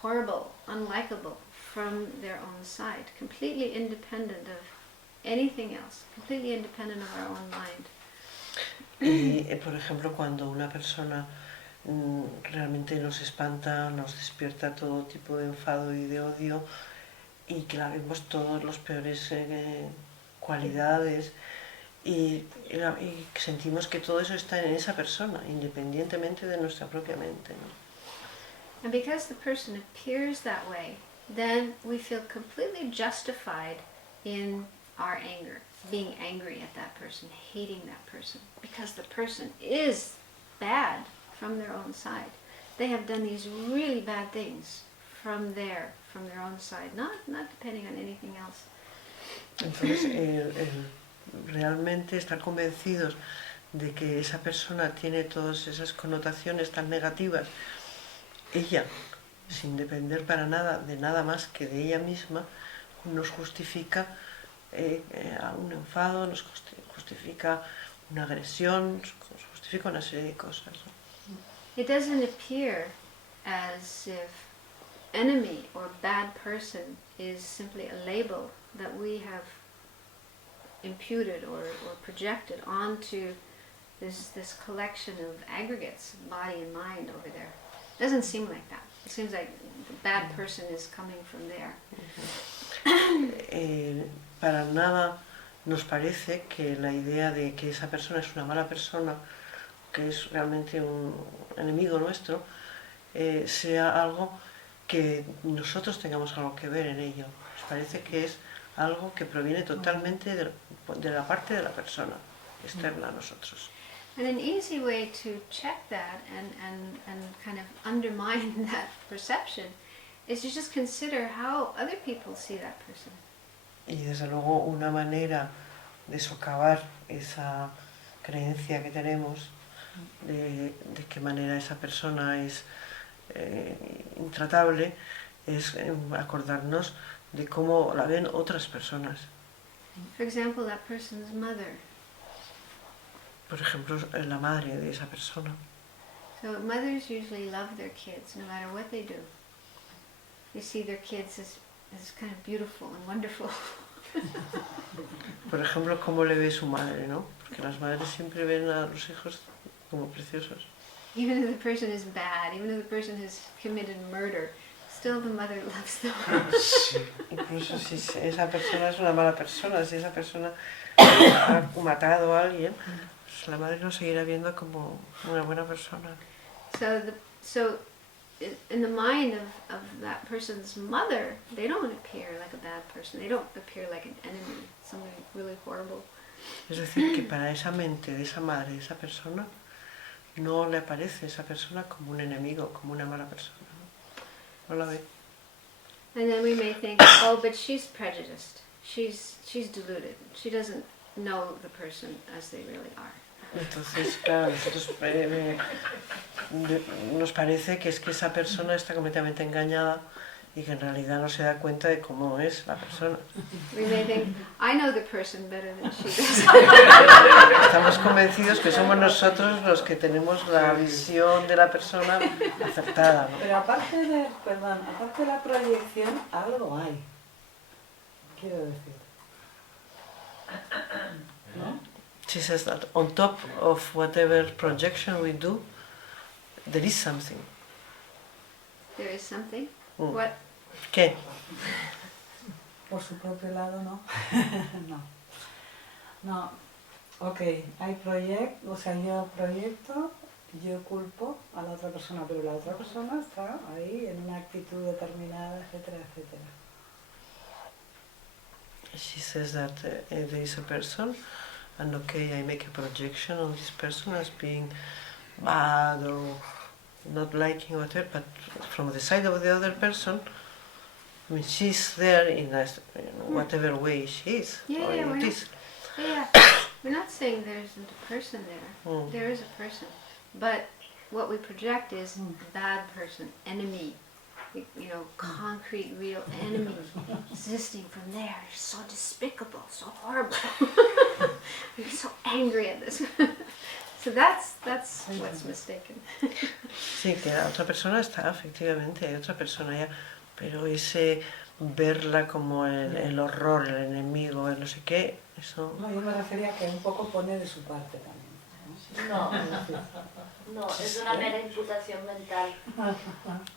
horrible, unlikable from their own side, completely independent of anything else, completely independent of our own mind. Y, por ejemplo, cuando una persona realmente nos espanta, nos despierta todo tipo de enfado y de odio y que la vemos todos los peores cualidades y sentimos que todo eso está en esa persona, independientemente de nuestra propia mente, ¿no? And because the person appears that way, then we feel completely justified in our anger, being angry at that person, hating that person, because the person is bad from their own side. They have done these really bad things from their own side, not depending on anything else. Entonces, realmente estar convencidos de que esa persona tiene todas esas connotaciones tan negativas, ella, sin depender para nada de nada más que de ella misma, nos justifica un enfado, nos justifica una agresión, nos justifica una serie de cosas, ¿no? It doesn't appear as if enemy or bad person is simply a label that we have imputed or projected onto this collection of aggregates, body and mind over there. It doesn't seem like that. It seems like the bad person is coming from there. Para nada nos parece que la idea de que esa persona es una mala persona, que es realmente un enemigo nuestro, sea algo que nosotros tengamos algo que ver en ello. Nos parece que es algo que proviene totalmente de la parte de la persona, externa a nosotros. And an easy way to check that and kind of undermine that perception is to just consider how other people see that person. Y desde luego una manera de socavar esa creencia que tenemos de qué manera esa persona es intratable es acordarnos de cómo la ven otras personas. For example, that person's mother. Por ejemplo, la madre de esa persona. So mothers usually love their kids no matter what they do. They see their kids as kind of beautiful and wonderful. Por ejemplo, cómo le ve su madre, ¿no? Porque las madres siempre ven a los hijos como preciosos. Even if the person is bad, even if the person has committed murder, still the mother loves them. Incluso si esa persona es una mala persona, si esa persona ha matado a alguien, pues la madre lo seguirá viendo como una buena persona. So in the mind of that person's mother, they don't appear like a bad person. They don't appear like an enemy, somebody really horrible. Es decir, que para esa mente de esa madre, de esa persona, no le aparece esa persona como un enemigo, como una mala persona. No la ve. And then we may think, oh, but she's prejudiced. She's deluded. She doesn't know the person as they really are. Entonces, claro, nosotros nos parece que es que esa persona está completamente engañada y que en realidad no se da cuenta de cómo es la persona. We may think, I know the person better than she does. Estamos convencidos que somos nosotros los que tenemos la visión de la persona acertada, ¿no? Pero aparte de la proyección, algo hay. Quiero decir. ¿No? She says that on top of whatever projection we do, there is something. There is something. What? ¿Qué? Por su propio lado, ¿no? No. Ok, hay proyecto, o sea, yo proyecto, yo culpo a la otra persona, pero la otra persona está ahí en una actitud determinada, etcétera, etcétera. She says that there is a person, and okay, I make a projection on this person as being bad or not liking whatever, but from the side of the other person, I mean, she's there in whatever way she is. We're not saying there isn't a person there. Mm. There is a person. But what we project is a bad person, enemy. You know, concrete, real enemy existing from there. So despicable, so horrible. You're so angry at this. So that's what's mistaken. Sí, que la otra persona está, efectivamente, hay otra persona ya, pero ese verla como el horror, el enemigo, el no sé qué, eso... No, yo me refería a que un poco pone de su parte también. No, es una mera imputación mental.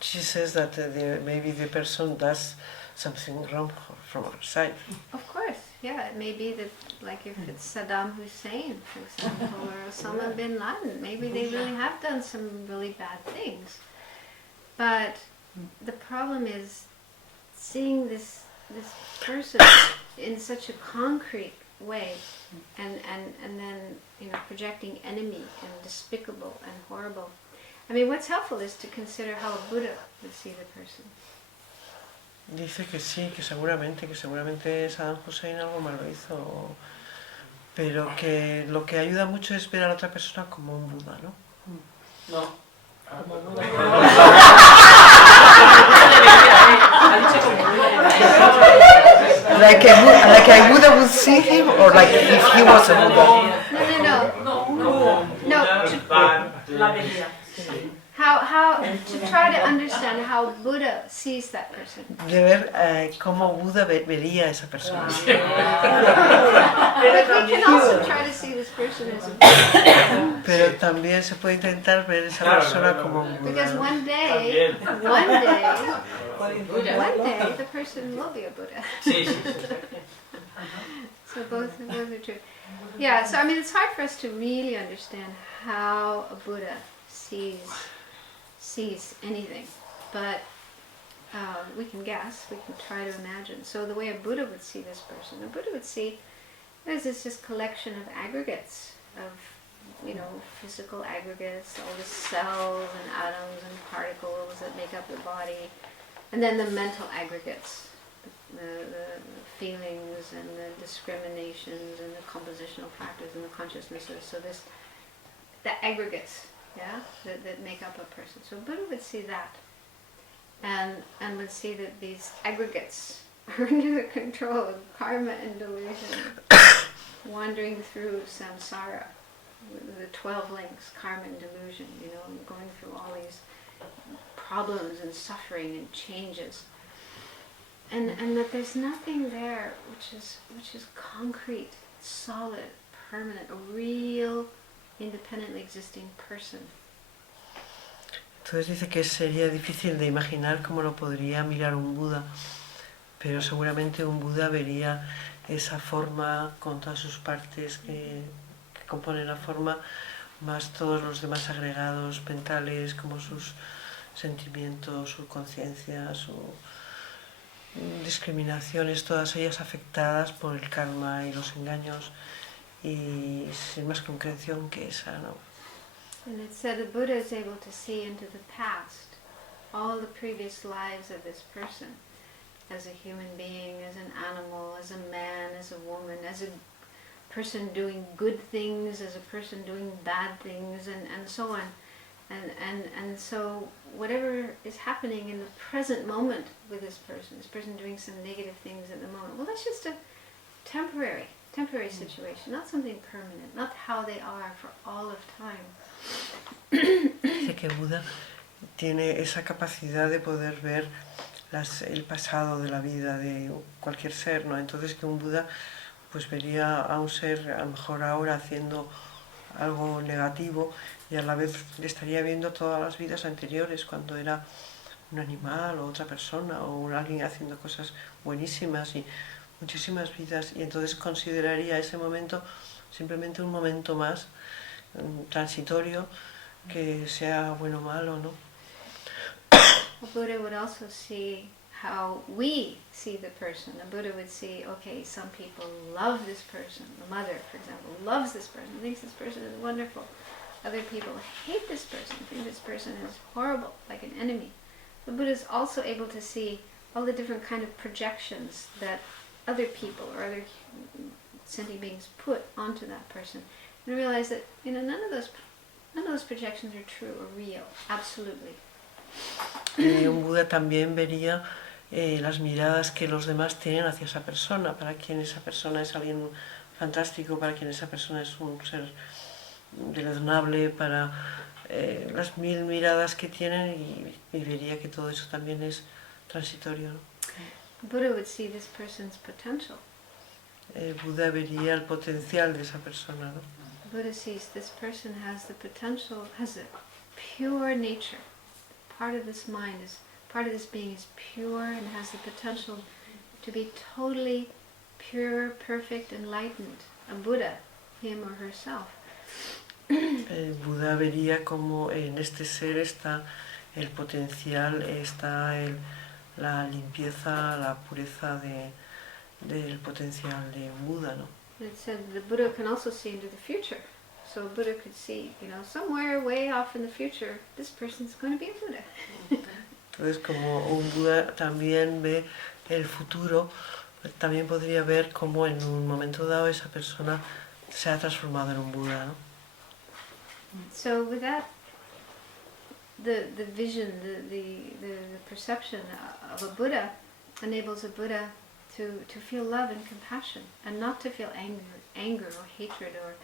She says that maybe the person does something wrong from her side. Of course, yeah. It may be that, like if it's Saddam Hussein, for example, or Osama bin Laden, maybe they really have done some really bad things. But the problem is seeing this person in such a concrete way, and then projecting enemy and despicable and horrible. I mean, what's helpful is to consider how a Buddha would see the person. Dice que sí, que seguramente Saddam Hussein algo malo hizo, pero que lo que ayuda mucho es ver a la otra persona como un Buda, ¿no? No. Like a Buddha would see him, or like if he was a Buddha? No. La veía. how to try to understand how Buddha sees that person. De ver cómo Buda vería a esa persona. But we can also try to see this person as a Buddha. Pero también se puede intentar ver esa persona como un Buda. Because ¿no? one day, the person will be a Buddha. Sí, sí, sí. So both are true. Yeah, so I mean it's hard for us to really understand how a Buddha sees anything, but we can guess, we can try to imagine. So the way a Buddha would see this person, a Buddha would see there's this just collection of aggregates, of physical aggregates, all the cells and atoms and particles that make up the body, and then the mental aggregates, the feelings and the discriminations and the compositional factors and the consciousnesses. So the aggregates, that make up a person. So Buddha would see that, and would see that these aggregates are under the control of karma and delusion, wandering through samsara, the 12 links, karma and delusion, going through all these problems and suffering and changes. And that there's nothing there which is concrete, solid, permanent, a real independently existing person. Entonces dice que sería difícil de imaginar cómo lo podría mirar un Buda, pero seguramente un Buda vería esa forma con todas sus partes que componen la forma, más todos los demás agregados mentales como sus sentimientos, su conciencia, sus discriminaciones, todas ellas afectadas por el karma y los engaños, y sin más concreción que esa, ¿no? And it said the Buddha is able to see into the past, all the previous lives of this person, as a human being, as an animal, as a man, as a woman, as a person doing good things, as a person doing bad things, and so on. And so whatever is happening in the present moment with this person doing some negative things at the moment, well, that's just a temporary situation, not something permanent, not how they are for all of time. Dice que Buda tiene esa capacidad de poder ver el pasado de la vida de cualquier ser, ¿no? Entonces que un Buda pues vería a un ser a lo mejor ahora haciendo algo negativo y a la vez le estaría viendo todas las vidas anteriores cuando era un animal o otra persona o alguien haciendo cosas buenísimas y muchísimas vidas, y entonces consideraría ese momento simplemente un momento más transitorio, que sea bueno o malo, ¿no? A Buddha would also see how we see the person. A Buddha would see, okay, some people love this person. The mother, for example, loves this person, thinks this person is wonderful. Other people hate this person, think this person is horrible, like an enemy. The Buddha is also able to see all the different kind of projections that other people or other sentient beings put onto that person, and realize that none of those projections are true or real, absolutely. Y un Buda también vería las miradas que los demás tienen hacia esa persona, para quien esa persona es alguien fantástico, para quien esa persona es un ser deleznable, para las mil miradas que tienen, y vería que todo eso también es transitorio, ¿no? Buddha would see this person's potential. Buda vería el potencial de esa persona, ¿no? Buddha sees this person has the potential, has a pure nature. Part of this mind is, part of this being is pure and has the potential to be totally pure, perfect, enlightened. A Buddha, him or herself. Buda vería como en este ser está el potencial, está la limpieza, la pureza del potencial de un Buda, ¿no? It said the Buddha can also see into the future. So Buddha could see, somewhere way off in the future, this person's going to be a Buddha. Entonces, como un Buda también ve el futuro, también podría ver cómo en un momento dado esa persona se ha transformado en un Buda, ¿no? So with that, the vision, the perception of a Buddha enables a Buddha to feel love and compassion, and not to feel anger or hatred or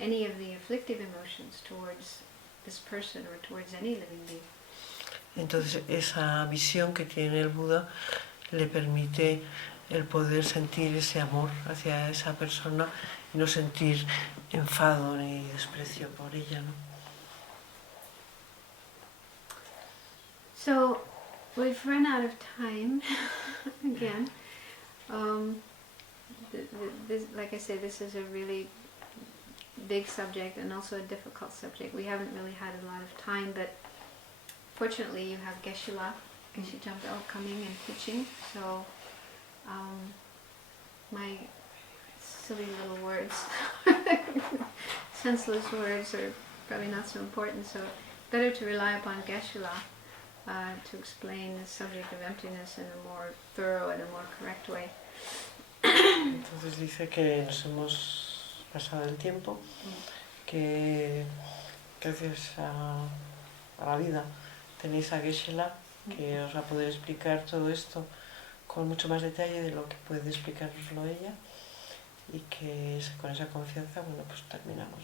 any of the afflictive emotions towards this person or towards any living being. Entonces esa visión que tiene el Buda le permite el poder sentir ese amor hacia esa persona y no sentir enfado ni desprecio por ella, ¿no? So we've run out of time again. Like I say, this is a really big subject and also a difficult subject. We haven't really had a lot of time, but fortunately you have Geshe Jambel coming and teaching, so my silly little words, senseless words are probably not so important, so better to rely upon Geshe to explain the subject of emptiness in a more thorough and a more correct way. Entonces dice que nos hemos pasado el tiempo, que gracias a la vida tenéis a Geshe-la, que os va a poder explicar todo esto con mucho más detalle de lo que puede explicaroslo ella, y que con esa confianza, bueno, pues terminamos.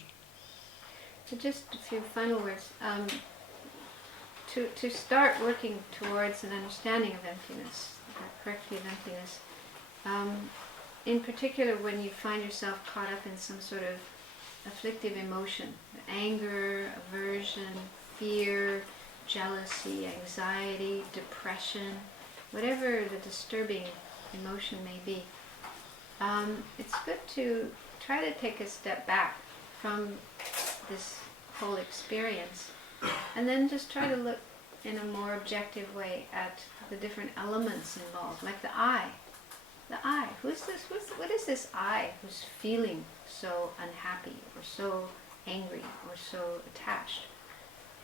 So just a few final words. To start working towards an understanding of emptiness, correctly of emptiness, in particular when you find yourself caught up in some sort of afflictive emotion, anger, aversion, fear, jealousy, anxiety, depression, whatever the disturbing emotion may be, it's good to try to take a step back from this whole experience and then just try to look in a more objective way at the different elements involved, like the I. The I. Who's this? What is this I who's feeling so unhappy or so angry or so attached?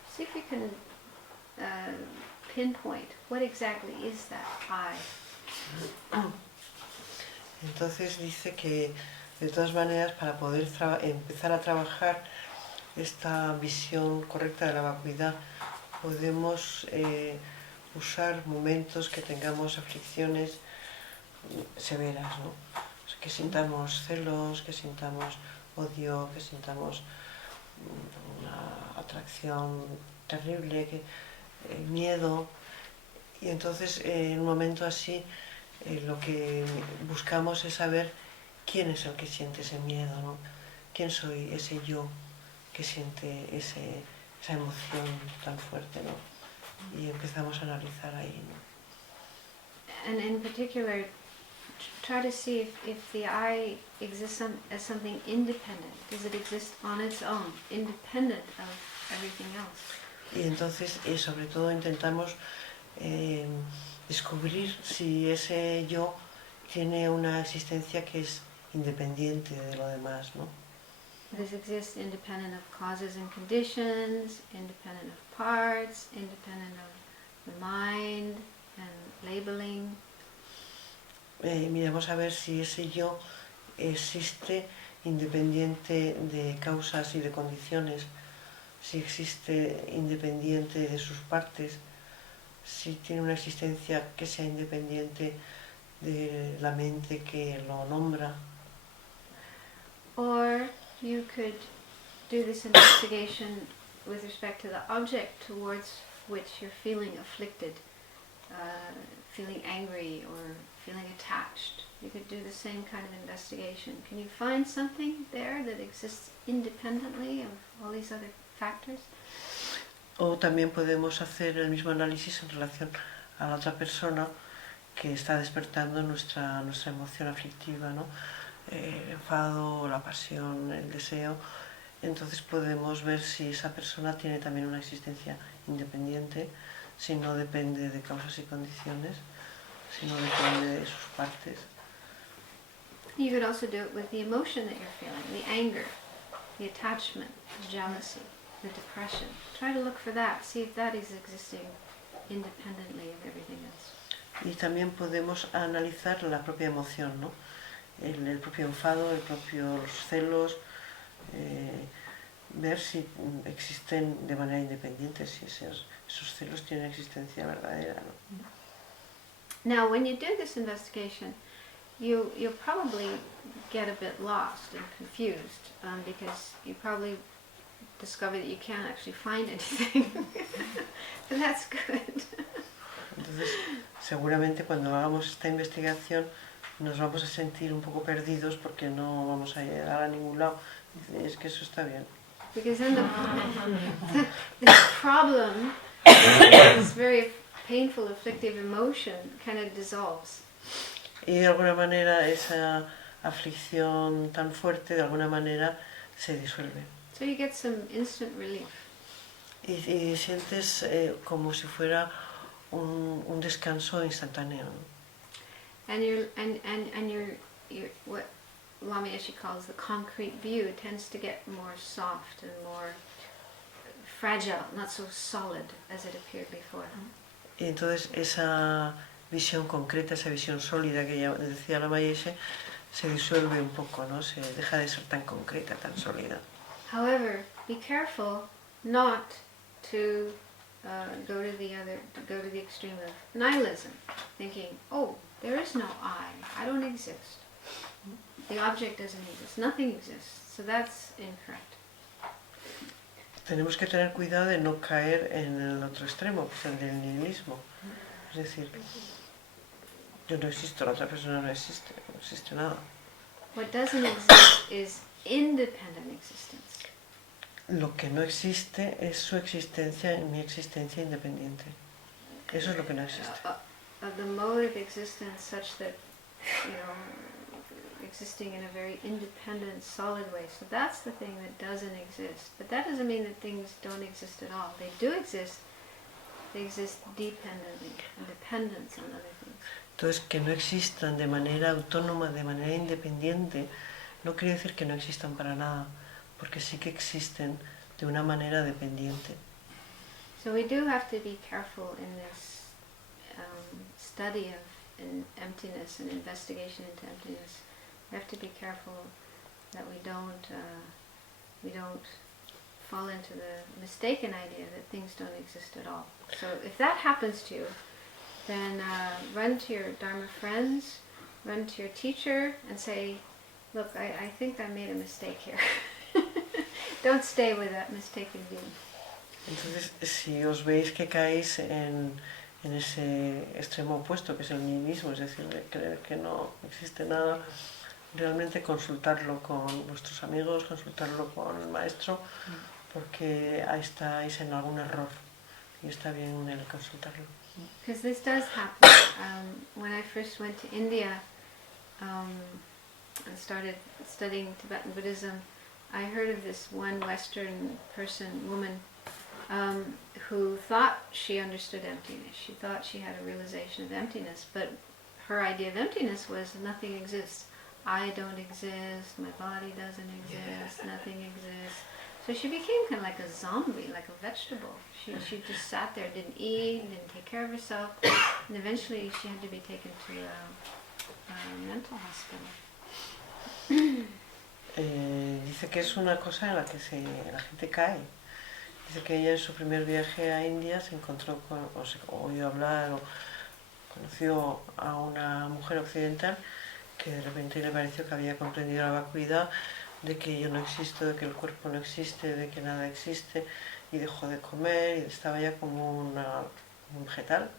See if you can pinpoint what exactly is that I. Entonces dice que de todas maneras para poder empezar a trabajar esta visión correcta de la vacuidad podemos usar momentos que tengamos aflicciones severas, ¿no? Que sintamos celos, que sintamos odio, que sintamos una atracción terrible, miedo, y entonces en un momento así lo que buscamos es saber quién es el que siente ese miedo, ¿no? ¿Quién soy ese yo que siente esa emoción tan fuerte, ¿no? Y empezamos a analizar ahí, ¿no? And in particular, try to see if the I exists as something independent. Does it exist on its own, independent of everything else? Y entonces, sobre todo, intentamos descubrir si ese yo tiene una existencia que es independiente de lo demás, ¿no? Does it exist independent of causes and conditions, independent of parts, independent of the mind and labeling? Miramos a ver si ese yo existe independiente de causas y de condiciones, si existe independiente de sus partes, si tiene una existencia que sea independiente de la mente que lo nombra. Or you could do this investigation with respect to the object towards which you're feeling afflicted, feeling angry or feeling attached. You could do the same kind of investigation. Can you find something there that exists independently of all these other factors? O también podemos hacer el mismo análisis en relación a la otra persona que está despertando nuestra emoción aflictiva, ¿no? El enfado, la pasión, el deseo. Entonces podemos ver si esa persona tiene también una existencia independiente, si no depende de causas y condiciones, si no depende de sus partes. You could also do it with the emotion that you're feeling, the anger, the attachment, the jealousy, the depression. Try to look for that, see if that is existing independently of everything else. Y también podemos analizar la propia emoción, ¿no? El propio enfado, los celos, ver si existen de manera independiente, si esos celos tienen existencia verdadera, ¿no? Now, when you do this investigation, you'll probably get a bit lost and confused because you probably discover that you can't actually find anything. And that's good. Entonces, seguramente cuando hagamos esta investigación nos vamos a sentir un poco perdidos porque no vamos a llegar a ningún lado. Y es que eso está bien. Because then the problem, this very painful, afflictive emotion kind of dissolves. Y de alguna manera esa aflicción tan fuerte de alguna manera se disuelve. So you get some instant relief. Y sientes como si fuera un descanso instantáneo. And your what Lama Yeshe calls the concrete view tends to get more soft and more fragile, not so solid as it appeared before. Y entonces esa visión concreta, esa visión sólida que ya decía Lama Yeshe, se disuelve un poco, ¿no? Se deja de ser tan concreta, tan sólida. However, be careful not to go to the extreme of nihilism, thinking, oh, there is no I don't exist. The object doesn't exist, nothing exists. So that's incorrect. Tenemos que tener cuidado de no caer en el otro extremo, pues el del nihilismo. Es decir, yo no existo, la otra persona no existe nada. What doesn't exist is independent existence. Lo que no existe es su existencia, mi existencia independiente. Eso es lo que no existe. The mode of existence such that, existing in a very independent, solid way. So that's the thing that doesn't exist. But that doesn't mean that things don't exist at all. They do exist. They exist dependently, in dependence on other things. Entonces, que no existan de manera autónoma, de manera independiente, no quiere decir que no existan para nada, porque sí que existen de una manera dependiente. So we do have to be careful in this study of emptiness and investigation into emptiness. We have to be careful that we don't fall into the mistaken idea that things don't exist at all. So if that happens to you, then run to your Dharma friends, run to your teacher and say, look, I think I made a mistake here. Don't stay with that mistaken view. Entonces, si os veis que caéis en ese extremo opuesto, que es el nihilismo, es decir, de creer que no existe nada, realmente consultarlo con vuestros amigos, consultarlo con el maestro, porque ahí estáis en algún error y está bien el consultarlo. Because this does happen. When I first went to India and started studying Tibetan Buddhism, I heard of this one Western woman, who thought she understood emptiness. She thought she had a realization of emptiness, but her idea of emptiness was nothing exists. I don't exist, my body doesn't exist, nothing exists. So she became kind of like a zombie, like a vegetable. She just sat there, didn't eat, didn't take care of herself, and eventually she had to be taken to a mental hospital. Dice que es una cosa en la que la gente cae. Dice que ella en su primer viaje a India se encontró con, o oyó hablar o conoció a una mujer occidental que de repente le pareció que había comprendido la vacuidad, de que yo no existo, de que el cuerpo no existe, de que nada existe, y dejó de comer y estaba ya como un vegetal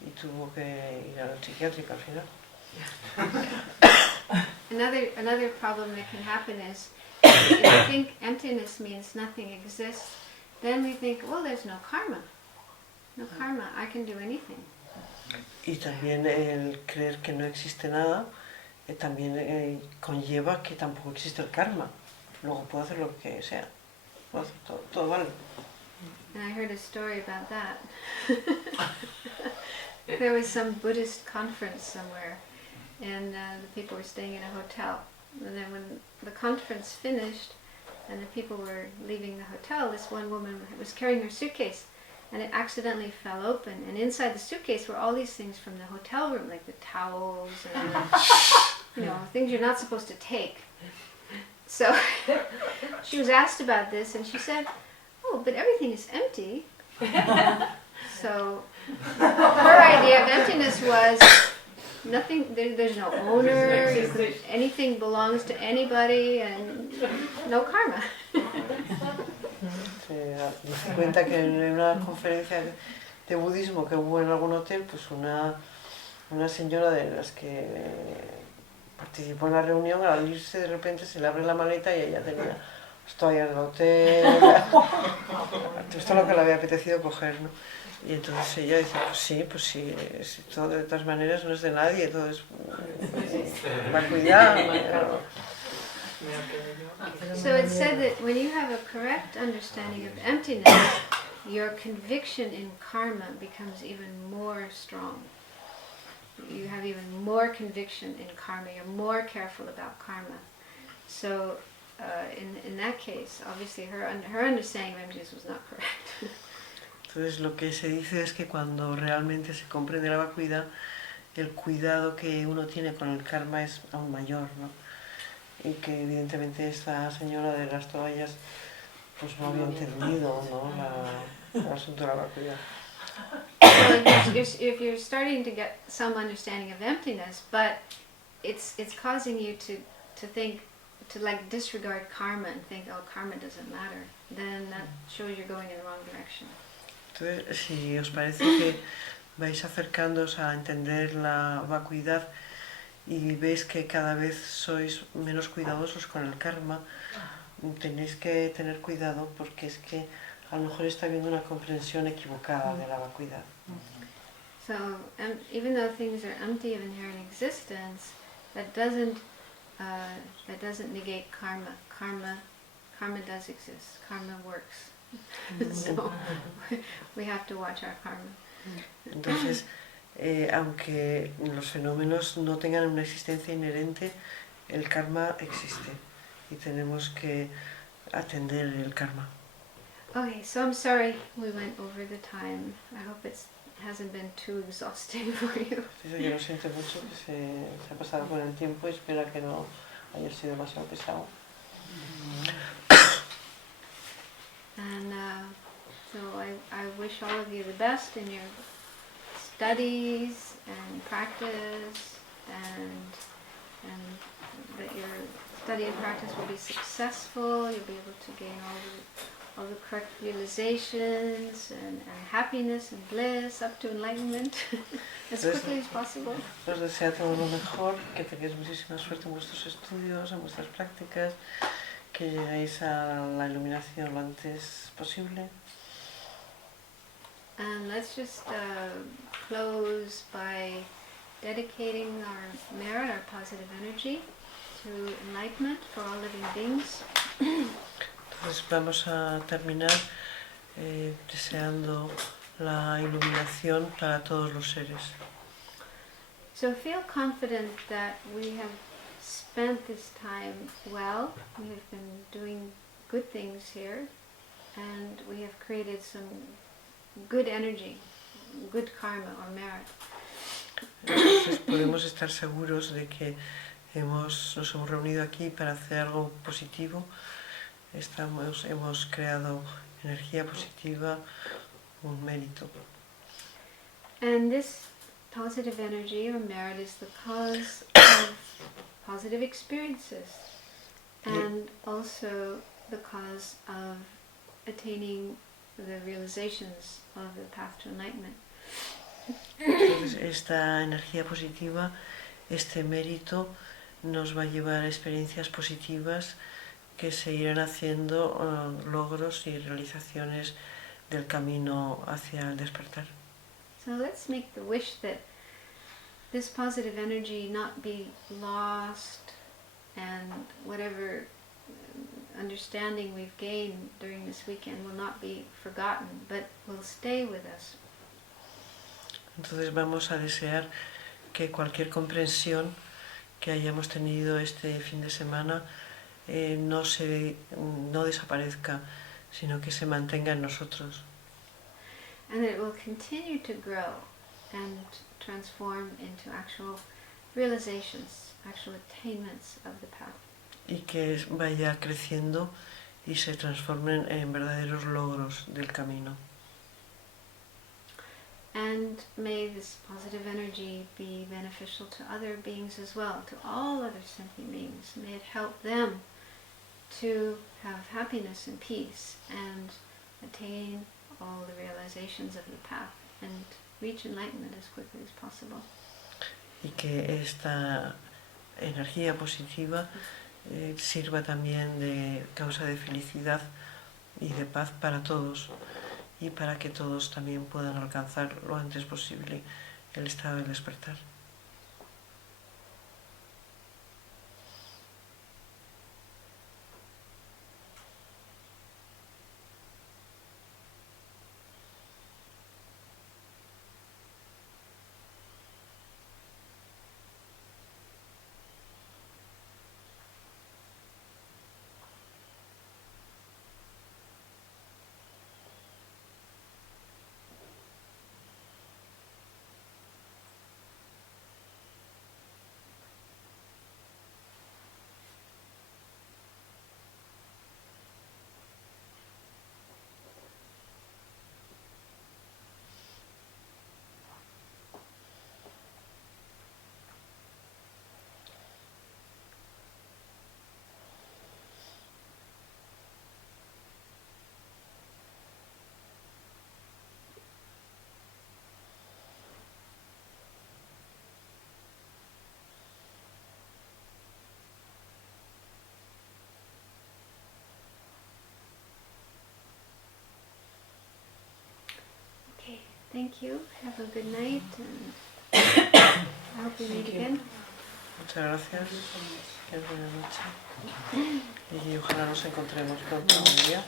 y tuvo que ir al psiquiátrico al final. Another problem that can happen is if you think emptiness means nothing exists, then we think, well, there's no karma. No karma, I can do anything. Y también el creer que no existe nada también conlleva que tampoco existe el karma. Luego puedo hacer lo que sea. Puedo hacer todo vale. And I heard a story about that. There was some Buddhist conference somewhere, and the people were staying in a hotel. And then when the conference finished, and the people were leaving the hotel, this one woman was carrying her suitcase, and it accidentally fell open. And inside the suitcase were all these things from the hotel room, like the towels and things you're not supposed to take. So she was asked about this, and she said, "Oh, but everything is empty." So her idea of emptiness was nothing. There's no owner. Anything belongs to anybody, and no karma. me cuenta que en una conferencia de budismo que hubo en algún hotel, pues una señora de las que participó en la reunión, al irse de repente se le abre la maleta y ella tenía las toallas del hotel, esto es lo que le había apetecido coger, ¿no? Y entonces ella dice, pues sí, esto de todas maneras no es de nadie, todo es vacuidad. So it's said that when you have a correct understanding of emptiness, your conviction in karma becomes even more strong. You have even more conviction in karma, you're more careful about karma. So in that case, obviously her understanding of emptiness was not correct. Entonces lo que se dice es que cuando realmente se comprende la vacuidad, el cuidado que uno tiene con el karma es aún mayor, ¿no? Y que evidentemente esta señora de las toallas pues no había entendido, ¿no? El asunto de la vacuidad. So if you're starting to get some understanding of emptiness, but it's causing you to think, to like disregard karma and think, oh, karma doesn't matter, then that shows you're going in the wrong direction. Entonces, si os parece que vais acercándoos a entender la vacuidad y veis que cada vez sois menos cuidadosos con el karma, tenéis que tener cuidado porque es que a lo mejor está habiendo una comprensión equivocada de la vacuidad. So even though things are empty of inherent existence, that doesn't negate karma. Karma does exist. Karma works. So we have to watch our karma. Entonces, aunque los fenómenos no tengan una existencia inherente, el karma existe y tenemos que atender el karma. Okay, so I'm sorry we went over the time. I hope it hasn't been too exhausting for you. Yo lo siento mucho que se ha pasado con el tiempo y espero que no haya sido demasiado pesado. And so I wish all of you the best in your studies and practice, and that your study and practice will be successful. You'll be able to gain all the correct realizations and happiness and bliss up to enlightenment as quickly as possible. Os deseo todo lo mejor, que tengáis muchísima suerte en vuestros estudios, en vuestras prácticas, que lleguéis a la iluminación lo antes posible. And let's just close by dedicating our merit, our positive energy, to enlightenment for all living beings. Entonces vamos a terminar deseando la iluminación para todos los seres. So feel confident that we have spent this time well. We have been doing good things here, and we have created some good energy, good karma or merit. Entonces podemos estar seguros de que nos hemos reunido aquí para hacer algo positivo. Hemos creado energía positiva, un mérito. And this positive energy or merit is the cause of positive experiences, and also the cause of attaining the realizations of the path to enlightenment. Entonces esta energía positiva, este mérito nos va a llevar a experiencias positivas que se irán haciendo logros y realizaciones del camino hacia el despertar. So let's make the wish that this positive energy not be lost, and whatever understanding we've gained during this weekend will not be forgotten, but will stay with us. Entonces vamos a desear que cualquier comprensión que hayamos tenido este fin de semana no desaparezca, sino que se mantenga en nosotros. And that it will continue to grow and transform into actual realizations, actual attainments of the path. Y que vaya creciendo y se transformen en verdaderos logros del camino. And may this positive energy be beneficial to other beings as well, to all other sentient beings. May it help them to have happiness and peace and attain all the realizations of the path and reach enlightenment as quickly as possible. Y que esta energía positiva sirva también de causa de felicidad y de paz para todos, y para que todos también puedan alcanzar lo antes posible el estado del despertar. Okay, thank you. Have a good night, and I hope we meet again. Muchas gracias, que buena noche, y ojalá nos encontremos pronto un día.